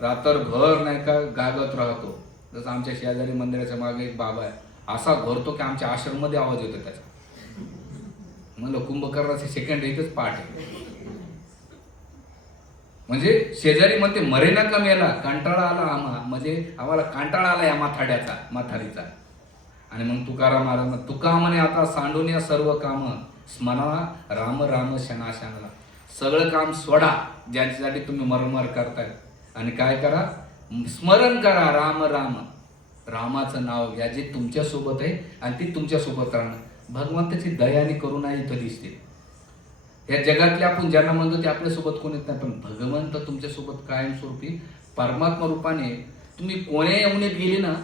रात्रभर नाही का गागत राहतो. जसं आमच्या शेजारी मंदिराच्या मागे एक बाबा आहे, असा घोरतो की आमच्या आश्रममध्ये आवाज येतो त्याचा. म्हणलं कुंभकर्णाचे सेकंड इथंच पाठ आहे. म्हणजे शेजारी म्हणते, मरे ना का मेला, कंटाळा आला आम्हा, म्हणजे आम्हाला कंटाळा आला या म्हातारीचा. आणि मग तुकाराम महाराज तुका म्हणे आता सांडून या सर्व काम स्मरणा राम राम शनाशनाला. सगळं काम सोडा ज्यांच्यासाठी तुम्ही मरमर करताय आणि काय करा, स्मरण करा राम राम, रामाचं नाव घ्या जे तुमच्या सोबत आहे आणि ती तुमच्या सोबत राहणार. भगवंताची दया आणि करुणा इथं दिसते. या जगातले आपण ज्यांना म्हणतो ते आपल्यासोबत कोण येत नाही, पण भगवंत तुमच्यासोबत कायमस्वरूपी परमात्मा रूपाने, तुम्ही कोण्या यमुनेत गेले ना,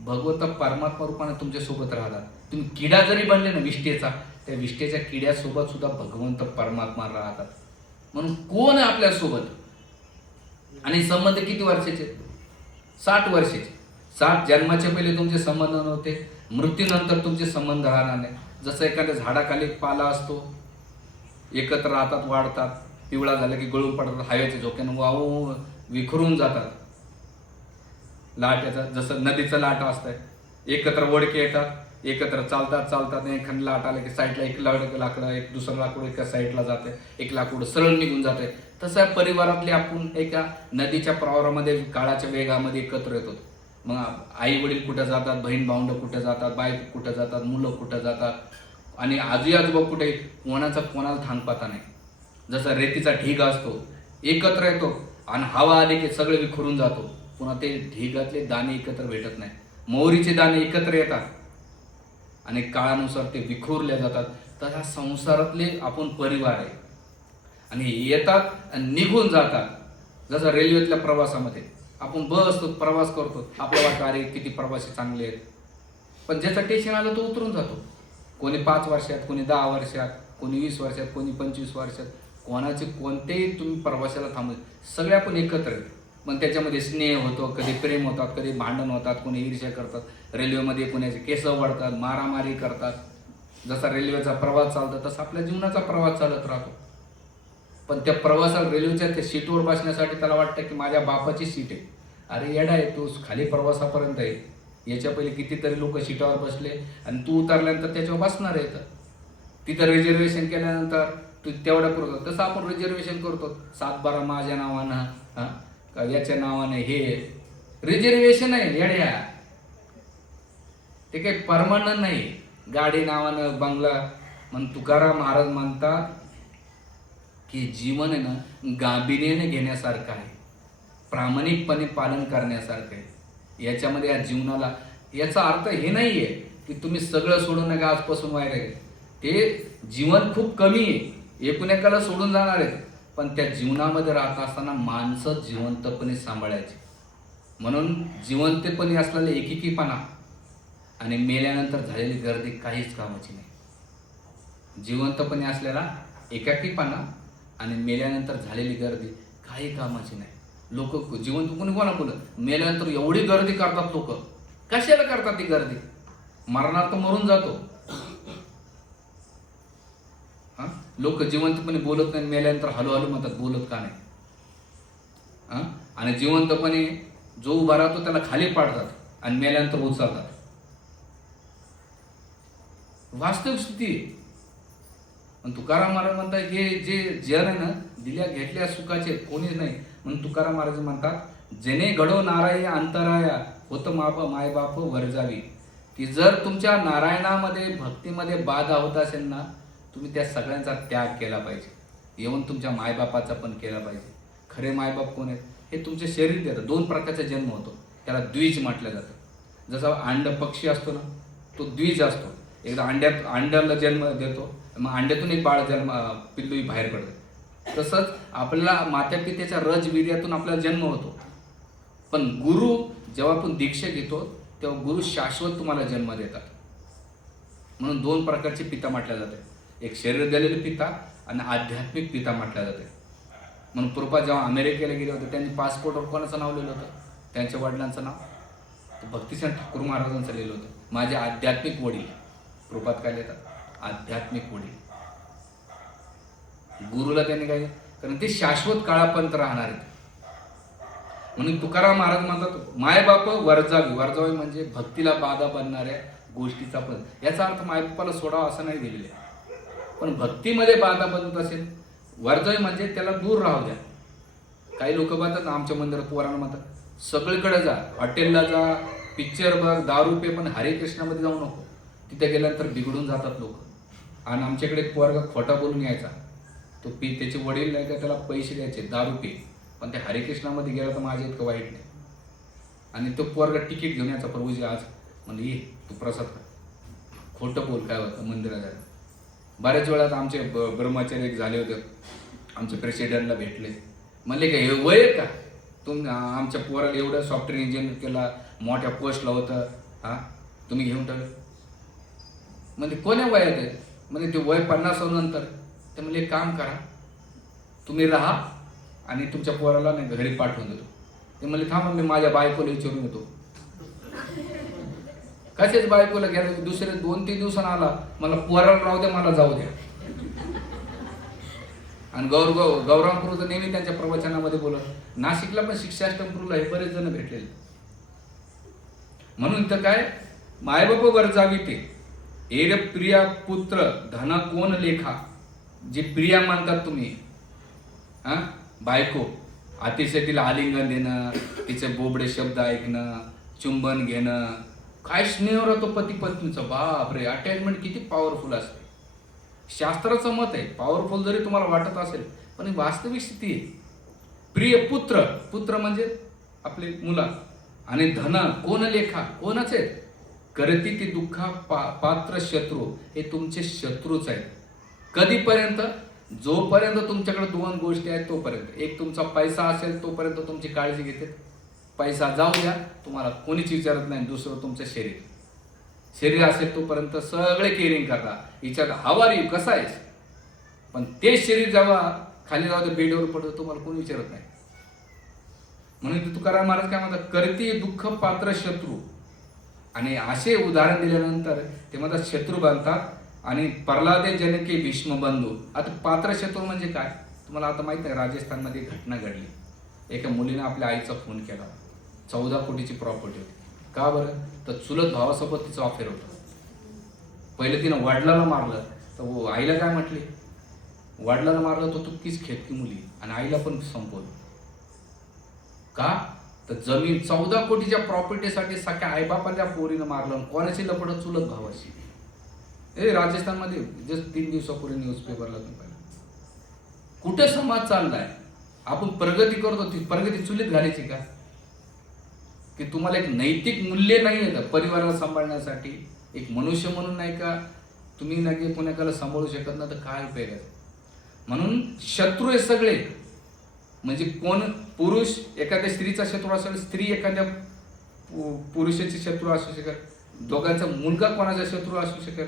भगवंत परमात्मा रूपाने तुमच्यासोबत राहतात. तुम्ही किडा जरी बनले ना विष्ठेचा, त्या विष्ठेच्या किड्यासोबत सुद्धा भगवंत परमात्मा राहतात. म्हणून कोण आहे आपल्यासोबत. आणि संबंध किती वर्षाचे? 60 वर्षाचे. 60 जन्माच्या पहिले तुमचे संबंध नव्हते, मृत्यूनंतर तुमचे संबंध राहणार नाही. जसं एखाद्या झाडाखाली पाला असतो, एकत्र राहतात, वाढतात, पिवळा झाला की गळून पडतात, हवेच्या झोक्यानं वाहून विखरून जातात. लाट याचा जसं नदीचं लाट असतंय, एकत्र ओढके येतात, एकत्र चालतात चालतात, एखादी लाट आलं की साईडला एक लाकडं, एक दुसरं लाकूड एका साईडला जाते, एक लाकूड सरळ निघून जाते. तसं परिवारातले आपण एका नदीच्या प्रवाहामध्ये काळाच्या वेगामध्ये एकत्र येतो. मग आई वडील कुठे जातात, बहीण भावंड कुठे जातात, बायको कुठे जातात, मुलं कुठे जातात, आणि आजी आजोबा कुठे, कोणाचा कोणाला थांगपाता नाही. जसा रेतीचा ढीग असतो, एकत्र येतो आणि हवा आली की सगळे विखरून जातो. पुन्हा ते ढिगातले दाणे एकत्र भेटत नाही. मोहरीचे दाणे एकत्र येतात आणि काळानुसार ते विखुरले जातात. तर ह्या संसारातले आपण परिवार आहे आणि येतात आणि निघून जातात. जसं रेल्वेतल्या प्रवासामध्ये आपण बसतो, प्रवास करतो, आपल्या वाटतं अरे किती प्रवासी चांगले आहेत, पण ज्याचं टेन्शन आलं तो उतरून जातो. कोणी 5 वर्षात, कोणी 10 वर्षात, कोणी 20 वर्षात, कोणी 25 वर्षात, कोणाचे कोणतेही तुम्ही प्रवासाला थांबले, सगळे आपण एकत्र आहेत. मग त्याच्यामध्ये स्नेह होतो, कधी प्रेम होतात, कधी भांडण होतात, कोणी ईर्ष्या करतात, रेल्वेमध्ये कोणाचे केस वाढतात, मारामारी करतात. जसा रेल्वेचा प्रवास चालतो तसा आपल्या जीवनाचा प्रवास चालत राहतो. पण त्या प्रवासाला रेल्वेच्या त्या सीटवर बसण्यासाठी त्याला वाटतं की माझ्या बापाची सीट आहे. अरे येडा आहे, तू खाली प्रवासापर्यंत आहे, याच्या पहिले कितीतरी लोक सीटावर बसले आणि तू उतरल्यानंतर त्याच्यावर बसणार आहे. तिथं रिझर्वेशन केल्यानंतर तू तेवढा करतो. तसं आपण रिझर्वेशन करतो, 7-12 माझ्या नावानं, का याच्या नावाने, हे रिझर्वेशन आहे येड्या, ते काही परमनंट नाही. गाडी नावानं, बंगला. मग तुकाराम महाराज म्हणतात की जीवन आहे ना गांभीर्याने घेण्यासारखं आहे, प्रामाणिकपणे पालन करण्यासारखं आहे. याच्यामध्ये या जीवनाला, याचा अर्थ हे नाही आहे की तुम्ही सगळं सोडून नका आजपासून व्हायला आहे. ते जीवन खूप कमी आहे, एकूण एकाला सोडून जाणार आहेत, पण त्या जीवनामध्ये राहत असताना माणसं जिवंतपणे सांभाळायची. म्हणून जिवंतपणे असलेला एकेकीपणा आणि मेल्यानंतर झालेली गर्दी काहीच कामाची नाही. जिवंतपणे असलेला एकाकीपणा आणि मेल्यानंतर झालेली गर्दी काही कामाची नाही. लोक जिवंत कोणी कोणा बोलत, मेल्यानंतर एवढी गर्दी करतात लोक. कशाला करतात ती गर्दी? मरणार तर मरून जातो. लोक जिवंतपणे बोलत नाही, मेल्यानंतर हलू हलू म्हणतात, बोलत का नाही? आणि जिवंतपणे जो उभा राहतो त्याला खाली पाडतात आणि मेल्यानंतर उचलतात. वास्तविक स्थिती. पण तुकाराम महाराज म्हणतात हे जे जन आहे ना, दिल्या घेतल्या सुखाचे कोणीच नाही. म्हणून तुकाराम महाराज म्हणतात, जने घडो नारायण अंतराया होत माप मायबाप वर्जावी. की जर तुमच्या नारायणामध्ये, भक्तीमध्ये बाधा होत असेल ना, तुम्ही त्या सगळ्यांचा त्याग केला पाहिजे. येऊन तुमच्या मायबापाचा पण केला पाहिजे. खरे मायबाप कोण आहेत? हे तुमचे शरीर देतात. 2 प्रकारचा जन्म होतो, त्याला द्विज म्हटलं जातं. जसा अंड पक्षी असतो ना, तो द्विज असतो. एकदा अंड्याला जन्म देतो, मग अंड्यातून एक बाळ पिल्लू बाहेर पडतं. तसंच आपल्याला मातापित्याच्या रजवीर्यातून आपल्याला जन्म होतो. पण गुरु जेव्हा आपण दीक्षा घेतो तेव्हा गुरु शाश्वत तुम्हाला जन्म देतात. म्हणून 2 प्रकारचे पिता म्हटल्या जाते, एक शरीर दिलेले पिता आणि आध्यात्मिक पिता म्हटल्या जाते. म्हणून प्रभुपाद जेव्हा अमेरिकेला गेले होते, त्यांनी पासपोर्टवर कोणाचं नाव लिहिलं होतं? त्यांच्या वडिलांचं नाव भक्तिसिंह ठाकूर महाराजांचं लिहिलं होतं, माझे आध्यात्मिक वडील. प्रभुपाद काय लिहितात? आध्यात्मिक वडील. गुरुला त्यांनी काय, कारण ते शाश्वत काळापर्यंत राहणार आहेत. म्हणून तुकाराम महाराज म्हणतात, मायबाप वर्जावी. वर्जावी म्हणजे भक्तीला बाधा बनणाऱ्या गोष्टीचा पण. याचा अर्थ मायबापाला सोडावा असं नाही दिलेलं आहे, पण भक्तीमध्ये बाधा बनत असेल, वर्जावी म्हणजे त्याला दूर राहू द्या. काही लोक म्हणतात आमच्या मंदिरात पोरांना म्हणतात, सगळीकडे जा, हॉटेलला जा, पिक्चर बघ, दारू पे, पण हरे कृष्णामध्ये जाऊ नको. तिथे गेल्यानंतर बिघडून जातात लोक. आणि आमच्याकडे एक पोरगा खोटा बोलून यायचा. तो त्याचे वडील नाही का त्याला पैसे द्यायचे दारू पे, पण ते हरे कृष्णामध्ये गेला तर माझ्या इतकं वाईट नाही. आणि तो पोरगा तिकीट घेऊन यायचा प्रभूजी आज, म्हणजे ये तू प्रसाद खा. खोटं बोल काय होतं मंदिरात जायला. बऱ्याच वेळात आमचे ब्रह्मचारी एक झाले होते, आमच्या प्रेसिडेंटला भेटले. म्हणले का हे वय का आमच्या पोराला एवढं सॉफ्टवेअर इंजिनियर केला, मोठ्या पोस्टला होतं, हा तुम्ही घेऊन टाकलं. म्हणजे कोण्या वयात आहे? म्हणजे ते वय 50 नंतर. ते म्हणजे एक काम करा, तुम्ही राहा आणि तुमच्या पोराला नाही घरी पाठवून देतो. ते म्हणले थांबा मी माझ्या बायकोला विचारून येतो. कशाच बायकोला घ्या, दुसरे 2-3 दिवसांना आला, मला पोराला राहू द्या, मला जाऊ द्या. आणि गौरांगपूर तर नेहमी त्यांच्या प्रवचनामध्ये बोलत. नाशिकला पण शिक्षाष्टमपूरला हे बरेच जण भेटलेले. म्हणून तर काय मायबाप वर जावी ते एर प्रिया पुत्र धना कोण लेखा. जे प्रिया मानतात तुम्ही, हा बायको, अतिशय तिला आलिंगन देणं, तिचे बोबडे शब्द ऐकणं, चुंबन घेणं, काय स्नेह राहतो पती पत्नीचा. बापरे, अटॅचमेंट किती पॉवरफुल असते. शास्त्राचं मत आहे, पॉवरफुल जरी तुम्हाला वाटत असेल पण ही वास्तविक स्थिती आहे. प्रिय पुत्र, पुत्र म्हणजे आपले मुला, आणि धन कोण लेखा, कोणाच आहेत? करती ती दुःखा पात्र शत्रू, हे तुमचे शत्रूच आहेत. कधीपर्यंत? जोपर्यंत तुमच्याकडे 2 गोष्टी आहेत तोपर्यंत. एक तुमचा पैसा असेल तोपर्यंत तुमची काळजी घेते, पैसा जाऊ द्या तुम्हाला कोणीच विचारत नाही. दुसरं तुमचं शरीर, शरीर असेल तोपर्यंत सगळे केअरिंग करता, विचार हवारी कसा आहेस. पण ते शरीर जेव्हा खाली जाऊ दे, बेडवर पडतं, तुम्हाला कोणी विचारत नाही. म्हणून तुकाराम महाराज काय म्हणतात, करती दुःख पात्र शत्रू. आणि असे उदाहरण दिल्यानंतर ते म्हणतात शत्रू बनतात. आणि प्रल्हादे जनके भीष्म बंधू. आता पात्र शत्रू म्हणजे काय तुम्हाला आता माहित आहे. राजस्थानमध्ये घटना घडली, एका मुलीने आपल्या आईचा फोन केला, 14 कोटीची प्रॉपर्टी होती. का बरं? तर चुलत भावासोबत तिचं अफेअर होतं. पहिले तिनं वडिलाला मारलं, तर आईला काय म्हटले, वडिलाला मारलं तर तुकीच खेतकी मुली, आणि आईला पण संपवलं. का? तर जमीन 14 कोटीच्या प्रॉपर्टीसाठी सख्या आईबापाच्या पोरीनं मारलं. कोणाची लपड? चुलत भावाची. राजस्थानमध्ये जस्ट 3 दिवसापूर्वी न्यूजपेपरला तुम्ही पाहिलं. कुठे समाज चाललाय? आपण प्रगती करतो, ती प्रगती चुलीत घालायची का? की तुम्हाला एक नैतिक मूल्य नाही आहे परिवाराला सांभाळण्यासाठी, एक मनुष्य म्हणून नाही का तुम्ही नाही कोणाला सांभाळू शकत ना, तर काय उपयोग आहे? म्हणून शत्रू हे सगळे. म्हणजे कोण? पुरुष एखाद्या स्त्रीचा शत्रू असेल, स्त्री एखाद्या पुरुषाची शत्रू असू शकेल, दोघांचा मुलगा कोणाचा शत्रू असू शकेल,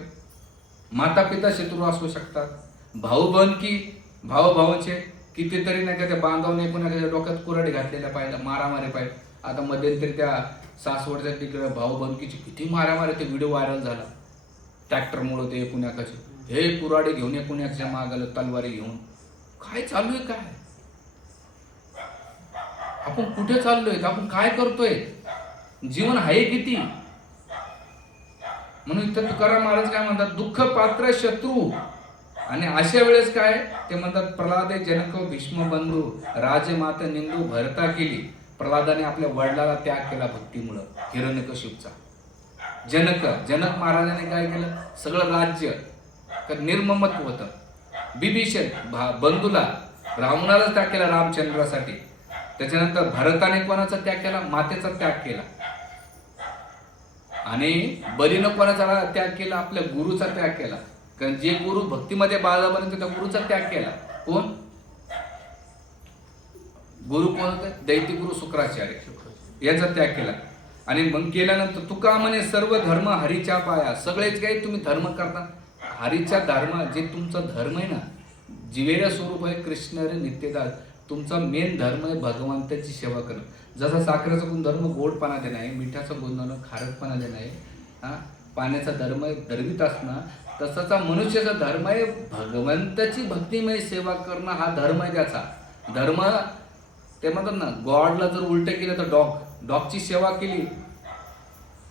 माता पिता शत्रू असू शकतात, भाऊ बहीण की भावाचे कितीतरी नाही का त्या बांधवाने कोणाच्या डोक्यात कुऱ्हाडी घातलेल्या पाहिलं, मारामारी पाहिजे. आता मध्यंतरी त्या सासवडच्या तिकडे भाऊ बंदकीची किती मारामारी, ते व्हिडिओ व्हायरल झाला. ट्रॅक्टरमुळे ते पुण्याकाचे हे कुऱ्हाडी घेऊन पुण्याच्या मागाला तलवारी घेऊन. काय चालू आहे? काय आपण कुठे चाललोय? आपण काय करतोय? जीवन आहे किती? म्हणून इथं तुकाराम महाराज काय म्हणतात, दुःख पात्र शत्रू. आणि अशा वेळेस काय ते म्हणतात, प्रल्हादे जनक भीष्म बंधू, राजमाता निंदू भरता केली. प्रल्हादाने आपल्या वडिलाला त्याग केला भक्तीमुळं, हिरण्यकशिपूचा. जनक महाराजाने काय केलं, सगळं राज्य निर्ममत्व होतं. विभीषण बंधूला, रावणाला त्याग केला रामचंद्रासाठी. त्याच्यानंतर भरताने कोणाचा त्याग केला? मातेचा त्याग केला. आणि बलीनं कोणाचा त्याग केला? आपल्या गुरुचा त्याग केला. कारण जे गुरु भक्तीमध्ये बाळापर्यंत त्या गुरुचा त्याग केला. कोण गुरु? कोण होते? दैत्य गुरु शुक्राचार्य, याचा त्याग केला. आणि मग केल्यानंतर तुका म्हणे सर्व धर्म हरीच्या पाया. सगळेच काही तुम्ही धर्म करता, हरीच्या धर्म, जे तुमचा धर्म आहे ना, जिवेरा स्वरूप आहे कृष्ण रे नित्यदास. तुमचा मेन धर्म आहे भगवंताची सेवा करणं. जसा साखरेचा गुणधर्म गोडपणा देणं आहे, मिठाचा गुणधर्म खारटपणा देणं आहे, पाण्याचा धर्म आहे द्रवित असणं, तसाचा मनुष्याचा धर्म आहे भगवंताची भक्तिमय सेवा करणं. हा धर्म आहे त्याचा धर्म. ते म्हणतात ना, गॉडला जर उलट केलं तर डॉगची सेवा केली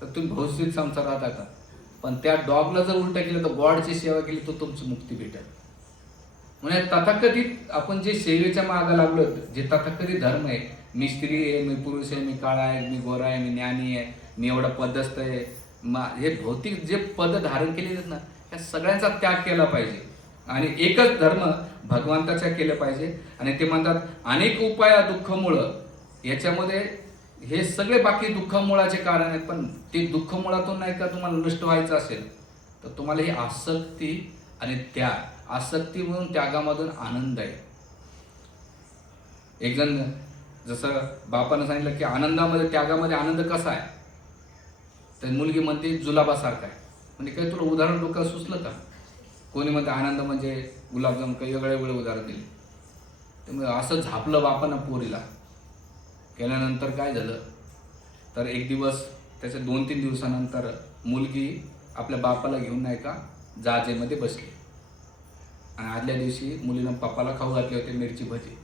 तर तुम्ही भौतिक संसारात आता, पण त्या डॉगला जर उलट केलं तर गॉडची सेवा केली तर तुमची मुक्ती भेटेल. म्हणजे तथाकथित आपण जे सेवेच्या मागे लागलो, जे तथाकथित धर्म आहे मी स्त्री आहे, मी पुरुष आहे, मी काळा आहे, मी गोरा आहे, मी ज्ञानी आहे, मी एवढा पदस्थ आहे. हे भौतिक जे पद धारण केलेले आहेत ना, त्या सगळ्यांचा त्याग केला पाहिजे आणि एकच धर्म भगवंताचा केलं पाहिजे. आणि ते म्हणतात अनेक उपाय दुःखमुळं. याच्यामध्ये हे सगळे बाकी दुःखमुळाचे कारण आहेत, पण ते दुःखमुळातून नाही का तुम्हाला नष्ट व्हायचं असेल तर तुम्हाला ही आसक्ती आणि त्याग, आसक्तीमधून त्यागामधून आनंद आहे. एक जण जसं बापानं सांगितलं की आनंदामध्ये त्यागामध्ये आनंद कसा आहे, तर मुलगी म्हणते जुलाबासारखा आहे. म्हणजे काही तुला उदाहरण डोक्यात सुचलं का? कोणी म्हणते आनंद म्हणजे गुलाबजाम, काही वेगळे वेगळे उदाहरण दिले. त्यामुळे असं झापलं बापानं पोरीला. केल्यानंतर काय झालं तर एक दिवस त्याच्या 2-3 दिवसानंतर मुलगी आपल्या बापाला घेऊन नाही का जाजेमध्ये बसली आणि आदल्या दिवशी मुलीनं पप्पाला खाऊ घातले होते मिरची भजी.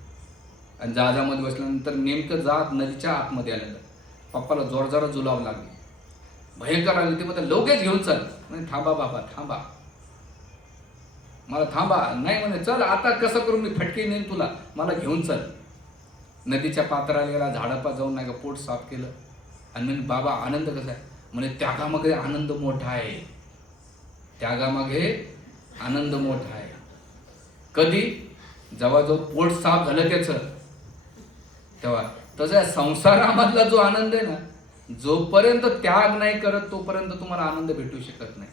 आणि जहाजामध्ये बसल्यानंतर नेमकं जहाज नदीच्या आतमध्ये आलेलं. पप्पाला जोरजोरात जुलाब लागली, भयंकर लागली. ते म्हणतात लगेच घेऊन चल. म्हणजे थांबा बाबा, थांबा, मला थांबा. नाही म्हणे चल आता कसं करू, मी फटके नेईन तुला, मला घेऊन चल. नदीच्या पात्राला गेला, झाडापा जाऊन नाही का पोट साफ केलं आणि म्हणे बाबा आनंद कसा आहे? म्हणे त्यागामागे आनंद मोठा आहे, त्यागामागे आनंद मोठा आहे. कधी? जेव्हा जो पोट साफ झालं त्याचं तेव्हा. तसा संसारामधला जो आनंद आहे ना, जोपर्यंत त्याग नाही करत तोपर्यंत तुम्हाला आनंद भेटू शकत नाही.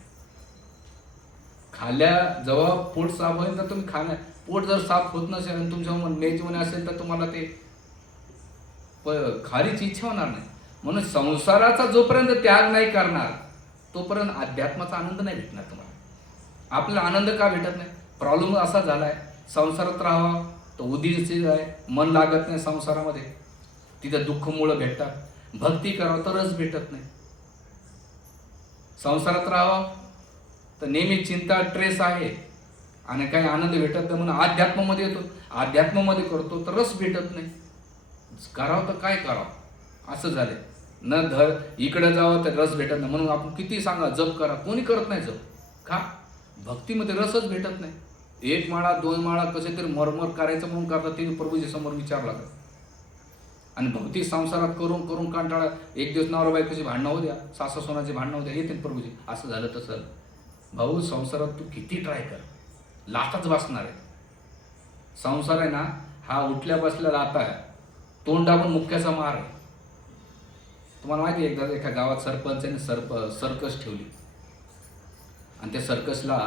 जेव्हा पोट साफ होईल तर तुम्ही खाण्या, पोट जर साफ होत नसेल आणि तुमच्या मेजवानी असेल तर तुम्हाला ते खारीची इच्छा होणार नाही. म्हणून संसाराचा जोपर्यंत त्याग नाही करणार तोपर्यंत अध्यात्माचा आनंद नाही भेटणार तुम्हाला. आपल्याला आनंद का भेटत नाही? प्रॉब्लेम असा झालाय, संसारात राहावा तर उदित आहे, मन लागत नाही संसारामध्ये, तिथे दुःख मुळं भेटतात. भक्ती करावं तर रस भेटत नाही. संसारात राहावा तर नेहमी चिंता, ट्रेस आहे आणि काही आनंद भेटत नाही. म्हणून अध्यात्मामध्ये येतो, अध्यात्मामध्ये करतो तर रस भेटत नाही. करावं तर काय करावं असं झालंय. न इकडे जावं तर रस भेटत नाही. म्हणून आपण किती सांगा जप करा, कोणी करत नाही जप. का? भक्तीमध्ये रसच भेटत नाही. 1 माळा 2 माळा कसे तरी मरमर करायचं म्हणून करतात, ते प्रभूजी समोर विचार लागत. आणि भौतिक संसारात करून करून कंटाळा. एक दिवस नवरा बायकोची भांडणं होऊ द्या, सासू सोनाची भांडणं होऊ द्या, येते प्रभूजी असं झालं तसं. भाऊ संसारात तू किती ट्राय कर, लाथच बसणार आहे. संसार आहे ना हा उठल्या बसल्या लाथा आहे, तोंड दाबून मुक्याचा मार आहे. तुम्हाला माहिती आहे एकदा एका गावात सरपंचाने सर्कस ठेवली आणि त्या सर्कसला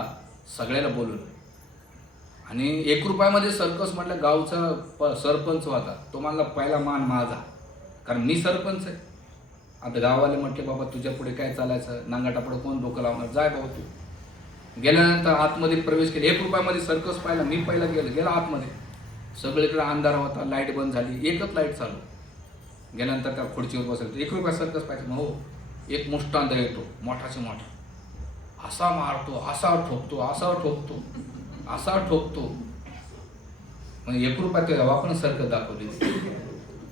सगळ्याला बोलवलं आणि 1 रुपयामध्ये सर्कस म्हटलं. गावचा सरपंच होता तो म्हणला पहिला मान माझा, कारण मी सरपंच आहे. आता गाववाले म्हटले बाबा तुझ्या पुढे काय चालायचं, नांगाटापुढे कोण डोकं लावणार, जाय बाबा तू. गेल्यानंतर आतमध्ये प्रवेश केला. 1 रुपयामध्ये सर्कस पाहिला, मी पहिला गेला आतमध्ये. सगळीकडे अंधार होता, लाईट बंद झाली, एकच लाईट चालू. गेल्यानंतर त्या खुर्चीवर बसलो. 1 रुपया सर्कस पाहिजे. हो, एक मुष्टांध येतो मोठाचे मोठा, असा मारतो, असा ठोकतो, असा ठोकतो, असा ठोकतो. म्हणजे 1 रुपया ते आपण सर्कस दाखवली.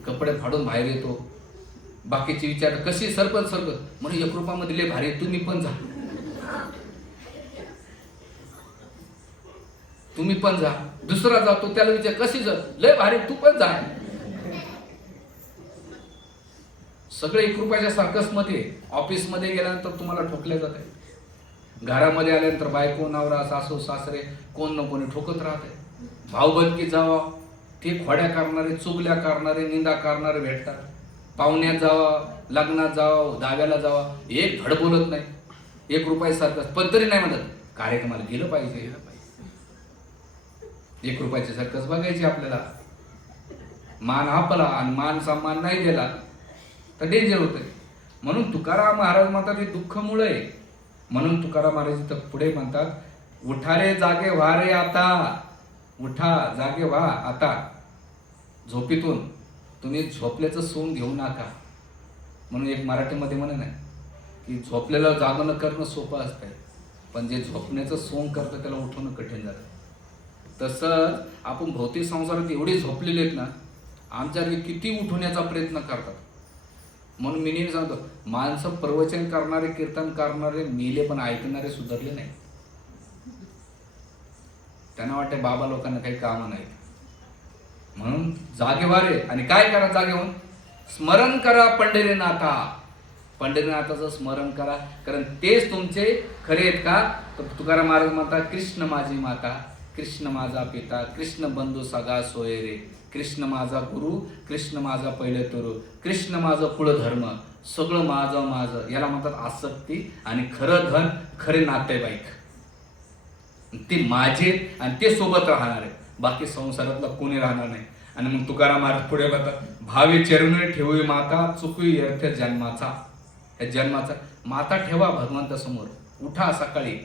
कपडे फाडून बाहेर येतो. बाकीचे विचार कशी सरपंच सर्कस म्हणजे 1 रुपयामध्ये लय भारी, तुम्ही पण जा, तुम्ही पण जा. दुसरा जातो त्याला विचार कशी जा, लय भारी, तू पण जा. सगळे 1 रुपयाच्या सर्कसमध्ये. ऑफिसमध्ये गेल्यानंतर तुम्हाला ठोकले जाते. घरामध्ये आल्यानंतर बायको नवरा सासू सासरे कोण न कोणी ठोकत राहते. भाऊबंदकी जावा, ते खोड्या करणारे, चुगल्या करणारे, निंदा करणारे भेटतात. पाहुण्यात जावा, लग्नात जावा, दाव्याला जावा, एक धड बोलत नाही. 1 रुपया सर्कस पण तरी नाही म्हणत कार्यक्रमाला गेलं पाहिजे. 1 रुपयाची सर्कस बघायची आपल्याला. मान आपला आणि मान सन्मान नाही दिला तर डेंजर होतं. म्हणून तुकाराम महाराज म्हणतात हे दुःखमुळे आहे. म्हणून तुकाराम महाराज तर पुढे म्हणतात उठा रे जागे व्हा रे आता, उठा जागे व्हा आता. झोपेतून तुम्ही झोपल्याचं सोंग घेऊ नका. म्हणून एक मराठीमध्ये म्हणे नाही की झोपलेलं जागणं करणं सोपं असतंय, पण जे झोपण्याचं सोंग करतं त्याला उठवणं कठीण जातं. तसंच आपण भौतिक संसारात एवढे झोपलेले आहेत ना, आमच्याकडे किती उठवण्याचा प्रयत्न करतात. म्हणून मी नेहमी सांगतो माणसं प्रवचन करणारे, कीर्तन करणारे मेले पण ऐकणारे सुधारले नाही. त्यांना वाटते बाबा लोकांना काही कामं नाहीत. म्हणून जागेवारे आणि काय करा जागेहून स्मरण करा पंढरीनाथा. पंढरीनाथाचं स्मरण करा, कारण तेच तुमचे खरे आहेत का. तर तुकाराम महाराज म्हणतात, कृष्ण माझी माता, कृष्ण माझा पिता, कृष्ण बंधू सगळा सोयरे, कृष्ण माझा गुरु, कृष्ण माझा पहिले तुरु, कृष्ण माझं कुळधर्म, सगळं माझं. याला म्हणतात आसक्ती. आणि खरं धन, खरे नातेवाईक ते माझे आणि ते सोबत राहणार आहे. बाकी संसारातला कोणी राहणार नाही. आणि मग तुकाराम महाराज पुढे म्हणतात, भावे चरणी ठेवी माता, चुकवी अर्थ जन्माचा. या जन्माचा माता ठेवा भगवंतासमोर. उठा सकाळी,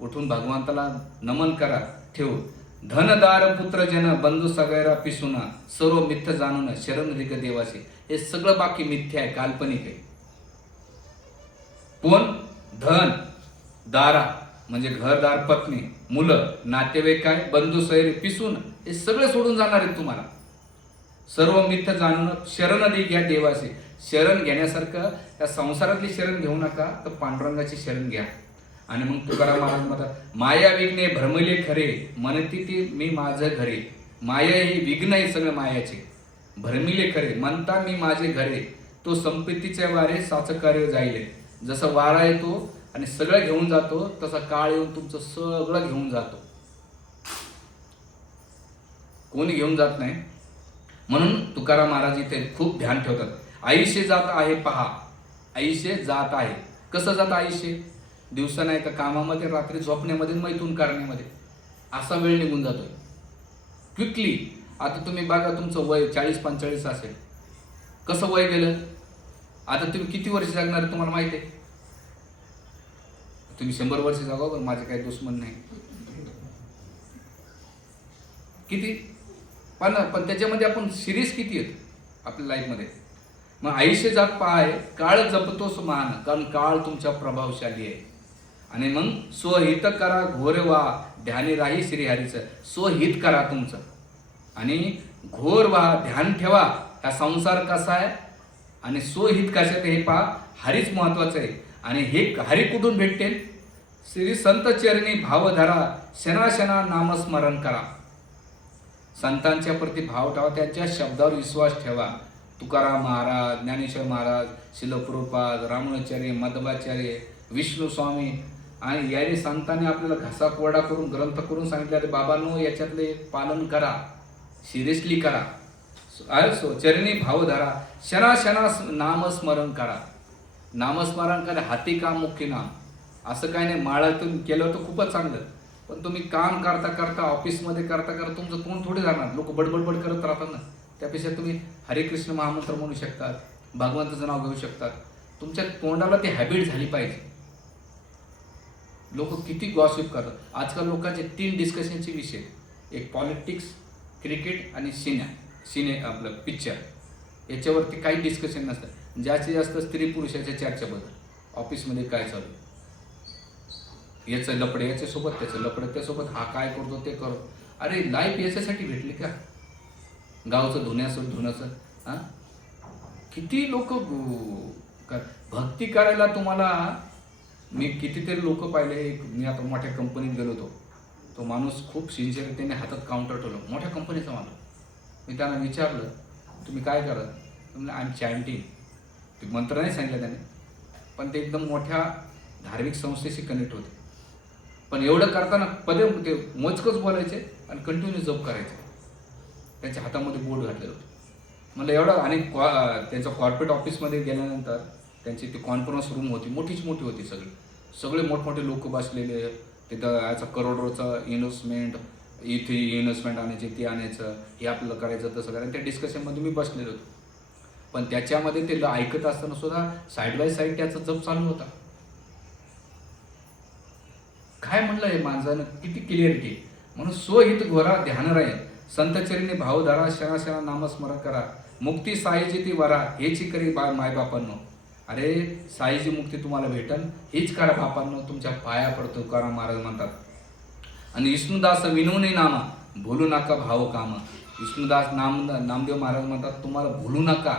उठून भगवंताला नमन करा, ठेवू. धनदार पुत्र जन बंधू सगैरा पिसुना, सर्व मिथ्य जाणून शरण रिग देवाचे. हे सगळं बाकी मिथ्या आहे, काल्पनिक आहे. कोण? धन, दारा म्हणजे घरदार, पत्नी, मुलं, नातेवाईक, काय बंधू सैरे पिसून, हे सगळे सोडून जाणार आहेत तुम्हाला. सर्व मिथ्य जाणून शरण घ्या देवाचे. शरण घेण्यासारखं त्या संसारातली शरण घेऊ नका, तर पांडुरंगाची शरण घ्या. आणि मग तुकाराम महाराज म्हणतात, माया विघ्ने भ्रमले खरे, म्हणती ती मी माझं घरे. माया ही विघ्न आहे सगळं मायाचे. भ्रमिले खरे म्हणता मी माझे घरे, तो संपत्तीच्या वारे साच कार्य जाईल. जसं वारा येतो आणि सगळं घेऊन जातो, तसा काळ येऊन तुमचं सगळं घेऊन जातो. कोणी घेऊन जात नाही. म्हणून तुकाराम महाराज इथे खूप ध्यान ठेवतात. आयुष्य जात आहे पहा, आयुष्य जात आहे. कसं जात आयुष्य? दिवसा नाही का कामामध्ये, रात्री झोपण्यामध्ये, मैथून करण्यामध्ये असा वेळ निघून जातोय क्विकली. आता तुम्ही बघा, तुमचं वय 40-45 असेल, कसं वय गेलं. आता तुम्ही किती वर्ष जगणार तुम्हाला माहिती आहे? तुम्ही 100 वर्ष जगाव, पण माझे काही दुश्मन नाही. किती पण त्याच्यामध्ये आपण सिरीज किती आहेत आपल्या लाईफमध्ये. मग आयुष्य जात पाहाय, काळ जपतोस मान, कारण काळ तुमच्या प्रभावशाली आहे. आणि मग स्वहित करा घोर वा, ध्यानी राही श्रीहरीचं. स्वहित करा तुमचं आणि घोर वा, ध्यान ठेवा. हा संसार कसा आहे आणि स्वहित कशात हे पहा. हरीच महत्वाचं आहे. आणि हे हरी कुठून भेटते? श्री संत चरणी भाव धरा, शना नामस्मरण करा. संतांच्या प्रती भाव ठेवा, त्यांच्या शब्दावर विश्वास ठेवा. तुकाराम महाराज, ज्ञानेश्वर महाराज, शिल प्रभुपाद, रामानुजाचार्य, मध्वाचार्य, विष्णू स्वामी आणि याने संतांनी आपल्याला घसा कोरडा करून ग्रंथ करून सांगितले, बाबांनो याच्यातले पालन करा, सिरियसली करा. चरणी भाव धरा, शना नामस्मरण करा. नामस्मरण करा, हाती काम मुख्य नाम. असं काय नाही, माळातून केलं तर खूपच चांगलं, पण तुम्ही काम करता ऑफिसमध्ये करता तुमचं तोंड थोडे जाणार. लोक बडबड करत राहतात ना. त्यापेक्षा तुम्ही हरे कृष्ण महामंत्र म्हणू शकतात, भगवंताचं नाव घेऊ शकतात. तुमच्या तोंडाला ती हॅबिट झाली पाहिजे. लोक किती गॉसिप करतात. आजकाल लोकांचे 3 डिस्कशनचे विषय, एक पॉलिटिक्स, क्रिकेट आणि सिने आपलं पिक्चर. याच्यावरती काही डिस्कशन नसतं. जास्तीत जास्त स्त्री पुरुषाच्या चर्चेबद्दल. ऑफिसमध्ये काय चालू, याचं लपडे याच्यासोबत, त्याचं लपडे त्यासोबत, हा काय करतो ते करतो. अरे लाईफ याच्यासाठी भेटली का? गावचं धुण्याचं हां. किती लोक भक्ती करायला तुम्हाला. मी कितीतरी लोक पाहिले. मी आता मोठ्या कंपनीत गेलो होतो. तो माणूस खूप सिन्सिअरिटीने हातात काउंटर ठेवलं, मोठ्या कंपनीचा माणूस. मी त्यांना विचारलं, तुम्ही काय करत? म्हणजे आय एम चॅन्टिंग. ते मंत्र नाही सांगितलं त्याने, पण ते एकदम मोठ्या धार्मिक संस्थेशी कनेक्ट होते. पण एवढं करताना पदे ते मोजकच बोलायचे आणि कंटिन्यू जप करायचे. त्यांच्या हातामध्ये बोर्ड घातलेलं होतं. म्हणलं एवढं. आणि त्यांच्या कॉर्पोरेट ऑफिसमध्ये गेल्यानंतर त्यांची ती कॉन्फरन्स रूम होती, मोठीच मोठी होती. सगळे मोठमोठे लोक बसलेले. तिथं याचा करोडोचं इन्व्हेस्टमेंट, इथे इन्व्हेस्टमेंट आणायचे, ते आणायचं, हे आपल्याला करायचं, तसं करायचं. त्या डिस्कशनमध्ये मी बसलेलो होतो. पण त्याच्यामध्ये ते ऐकत असताना सुद्धा साईड बाय साईड त्याचा जप चालू होता. काय म्हणलं हे माणसानं, किती क्लिअरिटी. म्हणून स्वहित घोरा ध्यान राहील, संतचरणी भाव धरा, शना नामस्मरण करा. मुक्ती साईची ती वरा, हेची करी मायबापांनो. अरे साईची मुक्ती तुम्हाला भेटन, हीच करा बापांनो. तुमच्या पाया पडतो तुकाराम महाराज म्हणतात. आणि विष्णुदास विनवणे नामा, भूलू नका भाव कामा. विष्णुदास नामदेव महाराज म्हणतात, तुम्हाला भूलू नका.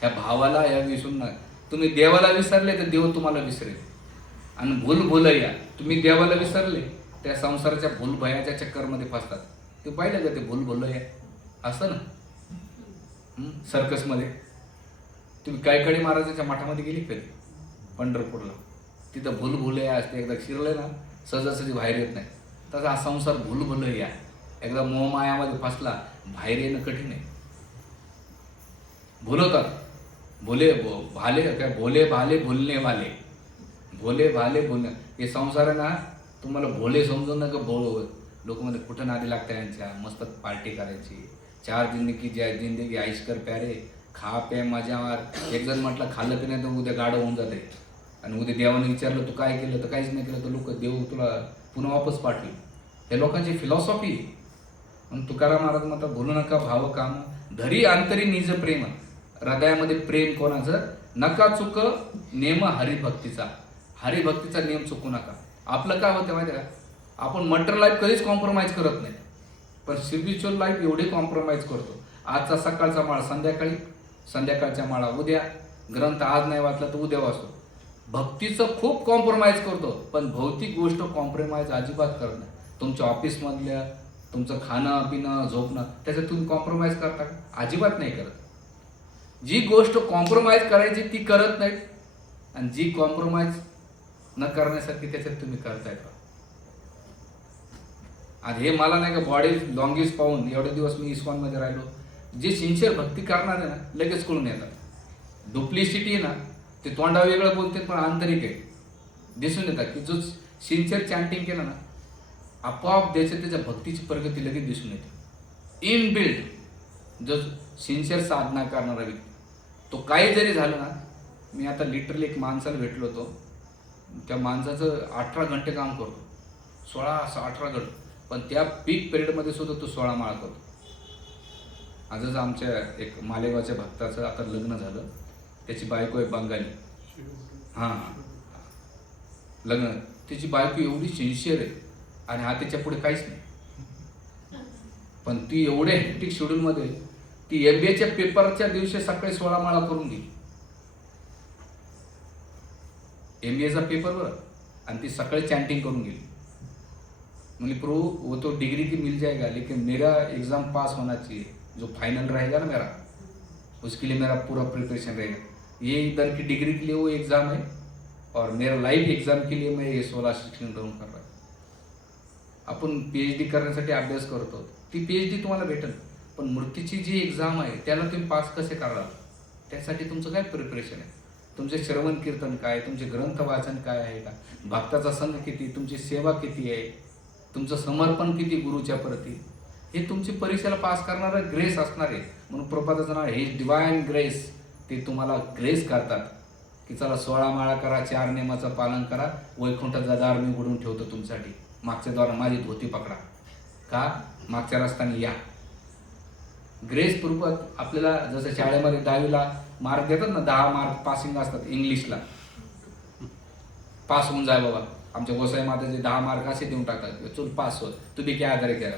ह्या भावाला या विसरून नका. तुम्ही देवाला विसरले तर देव तुम्हाला विसरेल. आणि भूलभुलैया, तुम्ही देवाला विसरले त्या संसाराच्या भूलभयाच्या चक्करमध्ये फसतात. ते पाहिलं का ते भूलभुलैया. असतं ना सर्कसमध्ये. तुम्ही कैकाडी महाराजांच्या मठामध्ये गेली कधी पंढरपूरला? तिथं भूलभुलैया असते, एकदा शिरले ना सहजासहजी बाहेर येत नाही. तसा हा संसार भूलभुलैया, एकदा मोहमायामध्ये फसला बाहेर येणं कठीण आहे. भुलवतात, भाले काय, भोले भाले भुलणे वाले, भोले भाले भुलणे. हे संसार आहे ना, तुम्हाला भोले समजून नका भोळ. लोक मध्ये कुठं नादी लागतं यांच्या, मस्त पार्टी करायची. 4 जिंदगी आईश कर प्यारे, खा पे मजा मार. एक जण म्हटलं खाल्लं की नाही तर उद्या गाडं होऊन जाते, आणि उद्या देवाने विचारलं तू काय केलं तर काहीच नाही केलं तर लोक देव तुला पुन्हा वापस पाठवेल. हे लोकांची फिलॉसॉफी. म्हणून तुकाराम महाराज म्हणतात भूलू नका भाव काम, धरी अंतरी निज प्रेम. हृदयामध्ये प्रेम कोणाचं, नका चुक नेम हरिभक्तीचा. हरिभक्तीचा नियम चुकू नका. आपलं काय होतं माहिती आहे का, आपण मटेरियल लाईफ कधीच कॉम्प्रोमाइज करत नाही, पण स्पिरिच्युअल लाईफ एवढी कॉम्प्रोमाइज करतो. आजचा सकाळचा माळा संध्याकाळी, संध्याकाळच्या माळा उद्या, ग्रंथ आज नाही वाचला तर उद्या वाचतो. भक्तीचं खूप कॉम्प्रोमाइज करतो, पण भौतिक गोष्ट कॉम्प्रोमाइज अजिबात करत नाही. तुमच्या ऑफिसमधल्या तुमचं खाणं पिणं झोपणं त्याच्यात तुम्ही कॉम्प्रोमाइज करता का? अजिबात नाही करत. जी गोष्ट कॉम्प्रोमाइज करायची ती करत नाहीत, आणि जी कॉम्प्रोमाइज न करण्यासारखी त्याच्यात तुम्ही करताय का? आणि हे मला नाही का बॉडी लॉंगेज पाहून एवढे दिवस मी इस्कॉनमध्ये राहिलो, जे सिन्सिअर भक्ती करणार आहे ना लगेच कळून येतात. डुप्लिसिटी आहे ना, ते तोंडा वेगळं बोलते पण आंतरिक आहे, दिसून येतात. की जो सिन्सिअर चॅन्टिंग केलं ना, आपोआप त्याच्या भक्तीची प्रगती लगेच दिसून येते. इनबिल्ड जो सिन्सिअर साधना करणारा व्यक्ती, तो काही जरी झालं ना. मी आता लिटरली एक माणसाला भेटलो होतो, त्या माणसाचं 18 घंटे काम करतो, 18 घंटे, पण त्या पीक पिरियडमध्ये सुद्धा तो 16 माळा करतो. आजच आमच्या एक मालेगावच्या भक्ताचं आता लग्न झालं, त्याची बायको आहे बंगाली. हां, लग्न, त्याची बायको एवढी सिन्सिअर आहे आणि हा त्याच्या पुढे काहीच नाही. पण ती एवढ्या हेक्टिक शेड्यूलमध्ये ती MBAच्या पेपरच्या दिवशी सकाळी 16 माळा करून गेली. MBAचा पेपर बरं, आणि ती सकाळी चॅन्टिंग करून गेली. म्हणजे प्रभु वो तो डिग्री की मिल जाएगा, लेकिन मेरा एग्जाम पास होना चाहिए, जो फाइनल रहेगा ना मेरा, उसके लिए मेरा पूरा प्रिपरेशन रहेगा. ये इधर की डिग्री के लिए वो एग्ज़ाम है, और मेरा लाइफ एग्जाम के लिए मैं ये 16 शिक्षण ग्रहण कर रहा है. आपण PhD करण्यासाठी अभ्यास करतो, ती PhD तुम्हाला भेटेल, पण मूर्तीची जी एक्झाम आहे त्याला तुम्ही पास कसे कराल, त्यासाठी तुमचं काय प्रिपरेशन आहे, तुमचे श्रवण कीर्तन काय, तुमचे ग्रंथ वाचन काय आहे का, भक्ताचा संघ किती, तुमची सेवा किती आहे, तुमचं समर्पण किती गुरुच्या प्रती, हे तुमची परीक्षेला पास करणारा ग्रेस असणार आहे. म्हणून प्रभुपादाचं नाव हे डिवाइन ग्रेस. ते तुम्हाला ग्रेस करतात की चला 16 माळा करा, 4 नियमाचं पालन करा, वैकुंठाचा दार मी उघडून ठेवतो तुमच्यासाठी, मागच्या द्वारा माझी धोती पकडा, का मागच्या रस्त्याने या. ग्रेस पूर्वक आपल्याला जसं शाळेमध्ये 10वीला मार्क देतात ना, 10 मार्क पासिंग असतात इंग्लिशला, पास होऊन जाय बाबा. आमच्या गोसाई माताचे 10 मार्क असे देऊन टाकतात, चल पास हो, तुम्ही काय आधारे केला.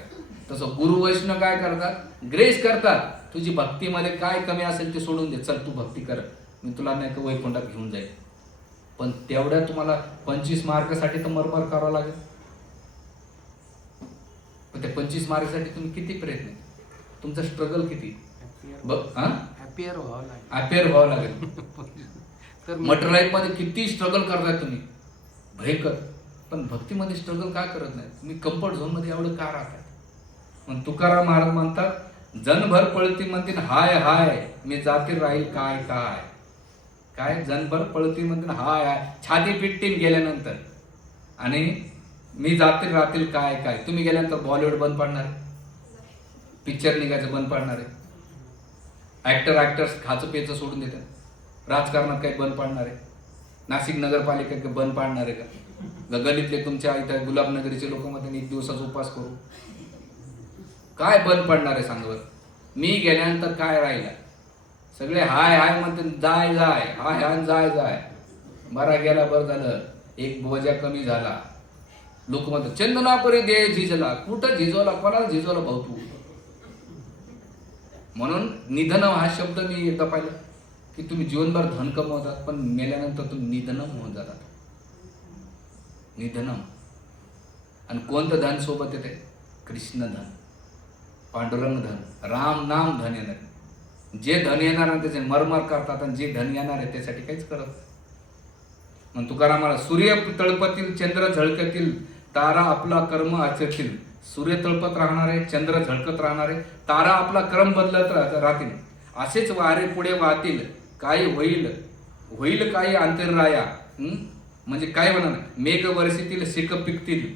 तसं गुरु वैष्णव काय करतात, ग्रेस करतात. तुझी भक्तीमध्ये काय कमी असेल ते सोडून दे, चल तू भक्ती कर, मी तुला नाही का वैकुंठात घेऊन जाईल. पण तेवढ्या तुम्हाला 25 मार्कासाठी तर मरमर करावं लागेल. पण त्या 25 मार्कसाठी तुम्ही किती प्रयत्न, तुमचा स्ट्रगल किती, हॅपियर व्हावं लागेल. तर मटेरियल लाईफमध्ये किती स्ट्रगल करताय तुम्ही, भयंकर. पण भक्तीमध्ये स्ट्रगल का करत नाही तुम्ही, कम्फर्ट झोनमध्ये एवढं का राहताय. मग तुकाराम महाराज म्हणतात, जनभर पळती म्हणतील हाय हाय, मी जाती राहील काय काय. काय जनभर पळती म्हणतील हाय हाय, छाती पिटतील गेल्यानंतर, आणि मी जाती राहतील काय काय. तुम्ही गेल्यानंतर बॉलिवूड बंद पडणार आहे, पिक्चर निघायचं बंद पडणार आहे, ॲक्टर्स खाचं पेचं सोडून देतात, राजकारणात काही बंद पडणार आहे, नाशिक नगरपालिका काही बंद पाडणार आहे का, गल्लीतले तुमच्या इथं गुलाबनगरीचे लोक मध्ये 1 दिवसाचा उपवास करू, काय बंद पडणार आहे सांगा बरं. मी गेल्यानंतर काय राहिला, सगळे हाय हाय म्हणते, जाय जाय, हाय हाय जाय जाय, बरा गेला बरं झालं, एक बोजा कमी झाला. लोक म्हणतात चंदनापरी दे झिजला, कुठं झिजवला, कोणाला झिजवला भाऊ तू. म्हणून निधन हा शब्द मी एकदा पाहिलं की तुम्ही जीवनभर धन कमवतात, पण मेल्यानंतर तुम्ही निधनम होऊन जातात. निधनम. आणि कोणतं धन सोबत येते, कृष्ण धन. पांडुरंग धन, राम नाम धन येणार. जे धन येणार आहे त्याचे मरमर करतात आणि जे धन येणार आहे त्यासाठी काहीच करत नाही. मग तुकारामाला सूर्य तळपतील चंद्र झळकतील तारा आपला कर्म आचरतील. सूर्य तळपत राहणार आहे, चंद्र झळकत राहणार आहे, तारा आपला क्रम बदलत राहतील. असेच वारे पुढे वाहतील, काय होईल होईल काही अंतरराया. म्हणजे काय होणार, मेघ वर्षीतील शेक पिकतील,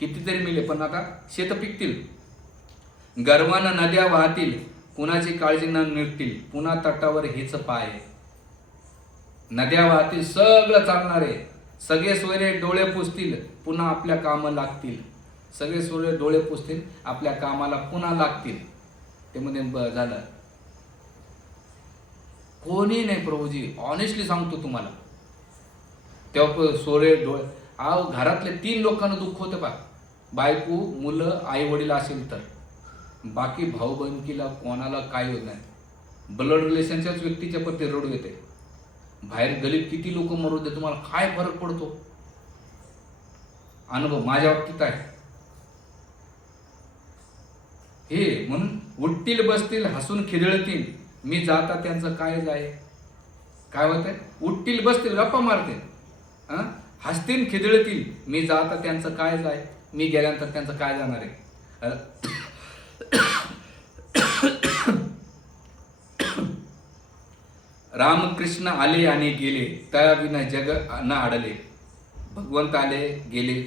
कितीतरी मिले पण आता शेत पिकतील. गर्वानं नद्या वाहतील, कुणाची काळजी न निघतील, पुन्हा तटावर हेच पाय. नद्या वाहतील, सगळं चालणार आहे. सगळे सोयरे डोळे पुसतील, पुन्हा आपल्या कामं लागतील. सगळे सोयरे डोळे पुसतील, आपल्या कामाला पुन्हा लागतील. ते मध्ये झालं कोणी नाही प्रभूजी, ऑनेस्टली सांगतो तुम्हाला. तेव्हा सोरे डोळे घरातले 3 लोकांना दुःख होतं बा, बायको, मुलं, आई वडील असेल तर. बाकी भाऊ बहिणीला कोणाला काय होत नाही. ब्लड रिलेशनच्याच व्यक्तीच्या प्रती रडू येते. बाहेर गलीत किती लोक मरू दे, तुम्हाला काय फरक पडतो. अनुभव माझ्या बाबतीत आहे हे. म्हणून उठतील बसतील हसून खिदळतील, मी जाता त्यांचं काय जाय. काय होतंय, उठतील बसतील गप्पा मारतील, हसतील खिदळतील, मी जाता त्यांचं काय जाय. मी गेल्यानंतर त्यांचं काय जाणार आहे. रामकृष्ण आले आणि गेले, त्या विना जग न अडले. भगवंत आले गेले,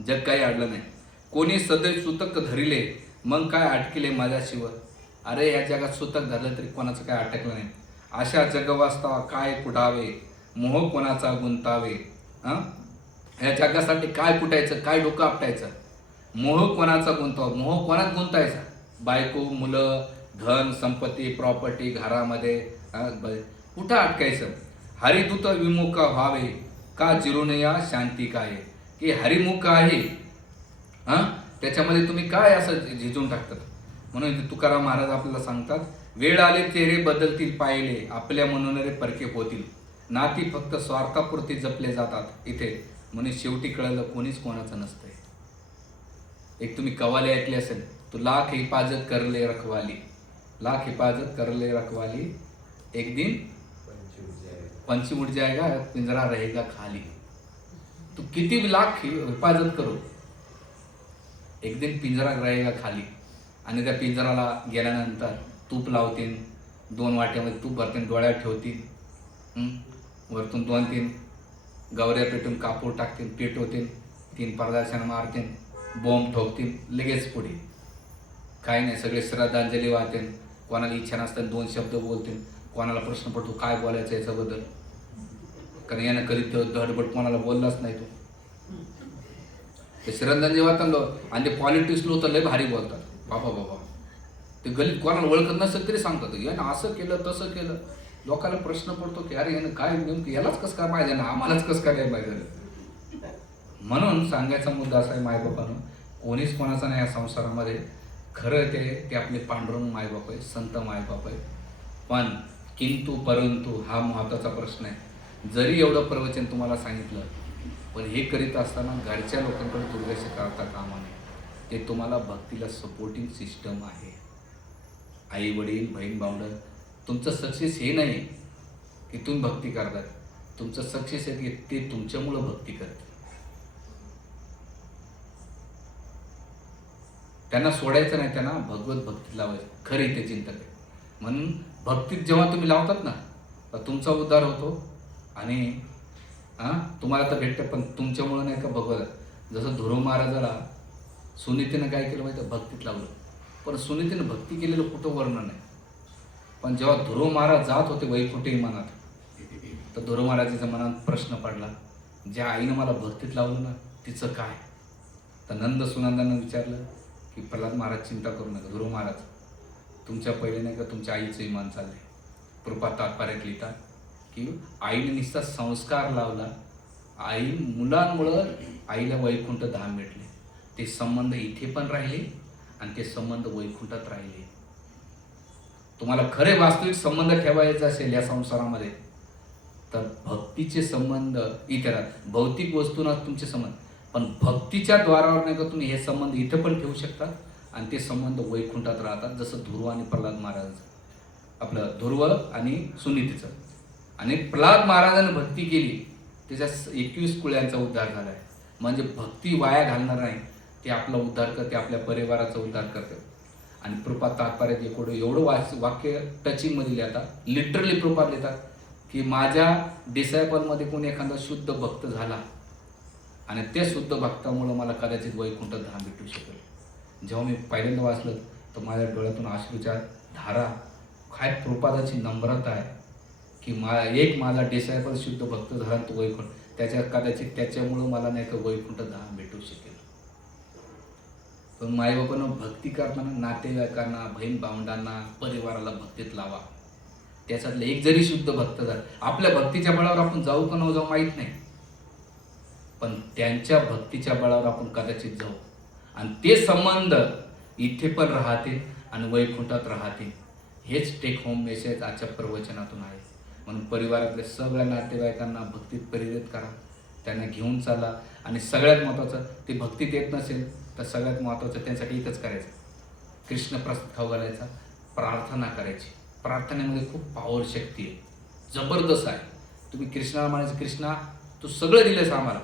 जग काही अडलं नाही. कोणी सदैव सुतक धरिले, मग काय अटकिले माझ्या शिव. अरे या जगात सुतक धरलं तरी कोणाचं काय अटकलं नाही. अशा जगवास्ता काय कुठावे, मोह कोणाचा गुंतावे. या जगासाठी काय कुटायचं, काय डोकं आपटायचं. मोह कोणाचा गुंतावा, मोह कोणात गुंतायचा. बायको, मुलं, धन संपत्ती, प्रॉपर्टी, घरामध्ये कुठं अटकायचं. हरिदूत विमुख व्हावे, का जिरून या शांती काय. की हरिमुख आहे, त्याच्यामध्ये तुम्ही काय असं झिजून टाकतात. म्हणून तुकाराम महाराज आपल्याला सांगतात, वेळ आले चेहरे बदलतील पाहिले, आपल्या म्हणून परके होतील. नाती फक्त स्वार्थापुरती जपले जातात इथे. म्हणून शेवटी कळलं कोणीच कोणाचं नसतंय. एक तुम्ही कवाली ऐकली असेल, तू लाख हिफाजत करले रखवाली, लाख हिफाजत करले रखवाली, एक दिन पंछी उड़ जाएगा, पिंजरा रहेगा खाली. तू किती लाख हिफाजत करो, एक दिन पिंजरा रहेगा खाली. आणि त्या पिंजराला गेल्यानंतर तूप लावतील, 2 वाट्यामध्ये तूप भरतील, डोळ्यात ठेवतील, वरतून 2-3 गवऱ्या पेटून कापूर टाकतील, पेटवतील, 3 प्रदर्शन मारतील, बॉम्ब ठोकतील, लगेच पुढे काही नाही. सगळे श्रद्धांजली वाहतील. कोणाला इच्छा नसताना 2 शब्द बोलतील. कोणाला प्रश्न पडतो काय बोलायचं याच्याबद्दल, कारण यानं करीत धडबड कोणाला बोललाच नाही. तो ते श्रद्धांजली वाहताना आणि ते पॉलिटिक्स लोक तर लय भारी बोलतात. बाबा ते गलीत कोणाला ओळखत नसेल तरी सांगतात, यानं असं केलं तसं केलं. लोकांना प्रश्न पडतो की अरे यानं काय नेमकं, यालाच कसं काय पाहिजे ना, आम्हालाच कसं काय नाही पाहिजे. म्हणून सांगायचा मुद्दा असा आहे, मायबापानं कोणीच कोणाचा नाही या संसारामध्ये. खरं ते आपले पांडुरंग मायबाप आहे, संत मायबाप आहे. पण किंतु परंतु हा महत्त्वाचा प्रश्न आहे. जरी एवढं प्रवचन तुम्हाला सांगितलं, पण हे करीत असताना घरच्या लोकांकडे दुर्लक्ष करता कामा नये. ते तुम्हाला भक्तीला सपोर्टिंग सिस्टम आहे. आई वडील, बहीण भावंड, तुमचं सक्सेस हे नाही की तुम्ही भक्ती करतात. तुमचं सक्सेस आहे की ते तुमच्यामुळं भक्ती करतात. त्यांना सोडायचं नाही, त्यांना भगवत भक्तीत लावायचं. खरी ते चिंतक आहे. म्हणून भक्तीत जेव्हा तुम्ही लावतात ना, तर तुमचा उद्धार होतो. आणि तुम्हाला तर भेटतं, पण तुमच्यामुळं नाही का भगवत. जसं ध्रुव महाराजाला सुनीतीनं काय केलं माहिती, भक्तीत लावलं. पण सुनीतीनं भक्ती केलेलं कुठं वर्णन नाही. पण जेव्हा ध्रुव महाराज जात होते वैकुंठी विमानात, तर ध्रुव महाराजाच्या मनात प्रश्न पडला, ज्या आईनं मला भक्तीत लावलं ना तिचं काय. तर नंद सुनंदानं विचारलं की प्रल्हाद महाराज चिंता करू नका, ध्रुव महाराज तुमच्या पहिले नाही का तुमच्या आईचं इमान चाललंय. कृपा तात्पर्यात लिहितात की आईने नुसता संस्कार लावला, आई मुलांमुळं आईला वैकुंठ धाम भेटले. ते संबंध इथे पण राहिले आणि ते संबंध वैकुंठात राहिले. तुम्हाला खरे वास्तविक संबंध ठेवायचे असेल या संसारामध्ये, तर भक्तीचे संबंध इथे राहतात. भौतिक वस्तूंना तुमचे संबंध, पण भक्तीच्या द्वारावर नाही का तुम्ही हे संबंध इथे पण ठेवू शकता आणि ते संबंध वैकुंठात राहतात, जसं ध्रुव आणि प्रल्हाद महाराजांचं, आपलं ध्रुव आणि सुनीतीचं. आणि प्रल्हाद महाराजांनी भक्ती केली, त्याच्या 21 कुळ्यांचा उद्धार झाला आहे. म्हणजे भक्ती वाया घालणार नाही, ते आपला उद्धार करते, आपल्या परिवाराचा उद्धार करते. आणि प्रपात तात्पर्यात एवढं वाक्य टचिंगमध्ये लिहितात, लिटरली प्रपात लिहितात की माझ्या डिसायपलमध्ये कोणी एखादा शुद्ध भक्त झाला आणि त्या शुद्ध भक्तामुळं मला कदाचित वैकुंठ धाम भेटू शकेल. जेव्हा मी पहिल्यांदा वाचलं तर माझ्या डोळ्यातून अश्रूच्या धारा, काय प्रपादाची नम्रता आहे की एक माझा डिसायपल शुद्ध भक्त झाला तो वैकुंठ, कदाचित त्याच्यामुळं मला नाही का वैकुंठ धाम भेटू शकेल. पण माईबापानं भक्ती करताना नातेवाईकांना, बहीण भावंडांना, परिवाराला भक्तीत लावा. त्याच्यातलं एक जरी शुद्ध भक्त झाला, आपल्या भक्तीच्या बळावर आपण जाऊ का न जाऊ माहीत नाही, पण त्यांच्या भक्तीच्या बळावर आपण कदाचित जाऊ आणि ते संबंध इथे पण राहतील आणि वैकुंठात राहतील. हेच टेक होम मेसेज आजच्या प्रवचनातून आहे. म्हणून परिवारातल्या सगळ्या नातेवाईकांना भक्तीत प्रेरित करा, त्यांना घेऊन चाला. आणि सगळ्यात महत्त्वाचं, ते भक्तीत येत नसेल तर सगळ्यात महत्त्वाचं त्यांसाठी एकच करायचं, कृष्ण प्रसाद खाऊ घालायचा, प्रार्थना करायची. प्रार्थनेमध्ये खूप पॉवर, शक्ती आहे, जबरदस्त आहे. तुम्ही कृष्णाला म्हणायचं, कृष्णा तू सगळं दिलंस आम्हाला,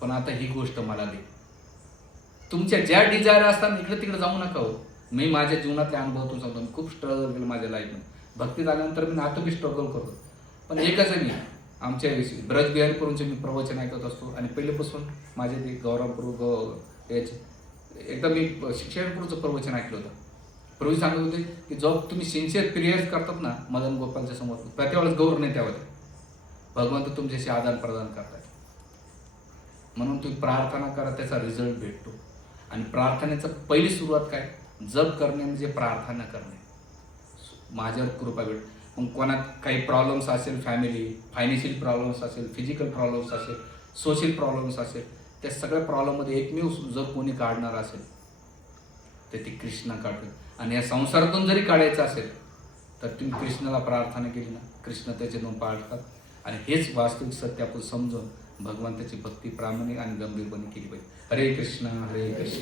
पण आता ही गोष्ट मला दे. तुमच्या ज्या डिझायर असतात इकडे तिकडे जाऊ नका हो. मी माझ्या जीवनातले अनुभव तुम्ही सांगतो, मी खूप स्ट्रगल केलं माझ्या लाईफमध्ये. भक्तीत आल्यानंतर मी आता बी स्ट्रगल करतो, पण एकच आहे, मी आमच्या ब्रजबिहारी करूनचे मी प्रवचन ऐकत असतो. आणि पहिल्यापासून माझे ते गौरवपूर्व याचे एकदा मी शिक्षणपूरचं प्रवचन ऐकलं होतं. प्रभू सांगत होते की जेव्हा तुम्ही सिन्सिअर प्रेयर्स करतात ना मदन गोपालच्या समोर, त्यावेळेस गौर नाही, त्यावेळेस भगवंत तुमच्याशी आदान प्रदान करतात. म्हणून तुम्ही प्रार्थना करा, त्याचा रिझल्ट भेटतो. आणि प्रार्थनेचं पहिली सुरुवात काय, जप करणे म्हणजे प्रार्थना करणे, माझ्यावर कृपा भेट. मग कोणात काही प्रॉब्लेम्स असेल, फॅमिली फायनान्शियल प्रॉब्लेम्स असेल, फिजिकल प्रॉब्लेम्स असेल, सोशल प्रॉब्लेम्स असेल, त्या सगळ्या प्रॉब्लेममध्ये एकमेव जर कोणी काढणार असेल तर ती कृष्ण काढतो. आणि या संसारातून जरी काढायचं असेल तर तुम्ही कृष्णाला प्रार्थना केली ना, कृष्ण त्याच्यातून पाळतात. आणि हेच वास्तविक सत्य आपण समजून भगवंताची भक्ती प्रामाणिक आणि गंभीरपणे केली पाहिजे. हरे कृष्ण हरे कृष्ण.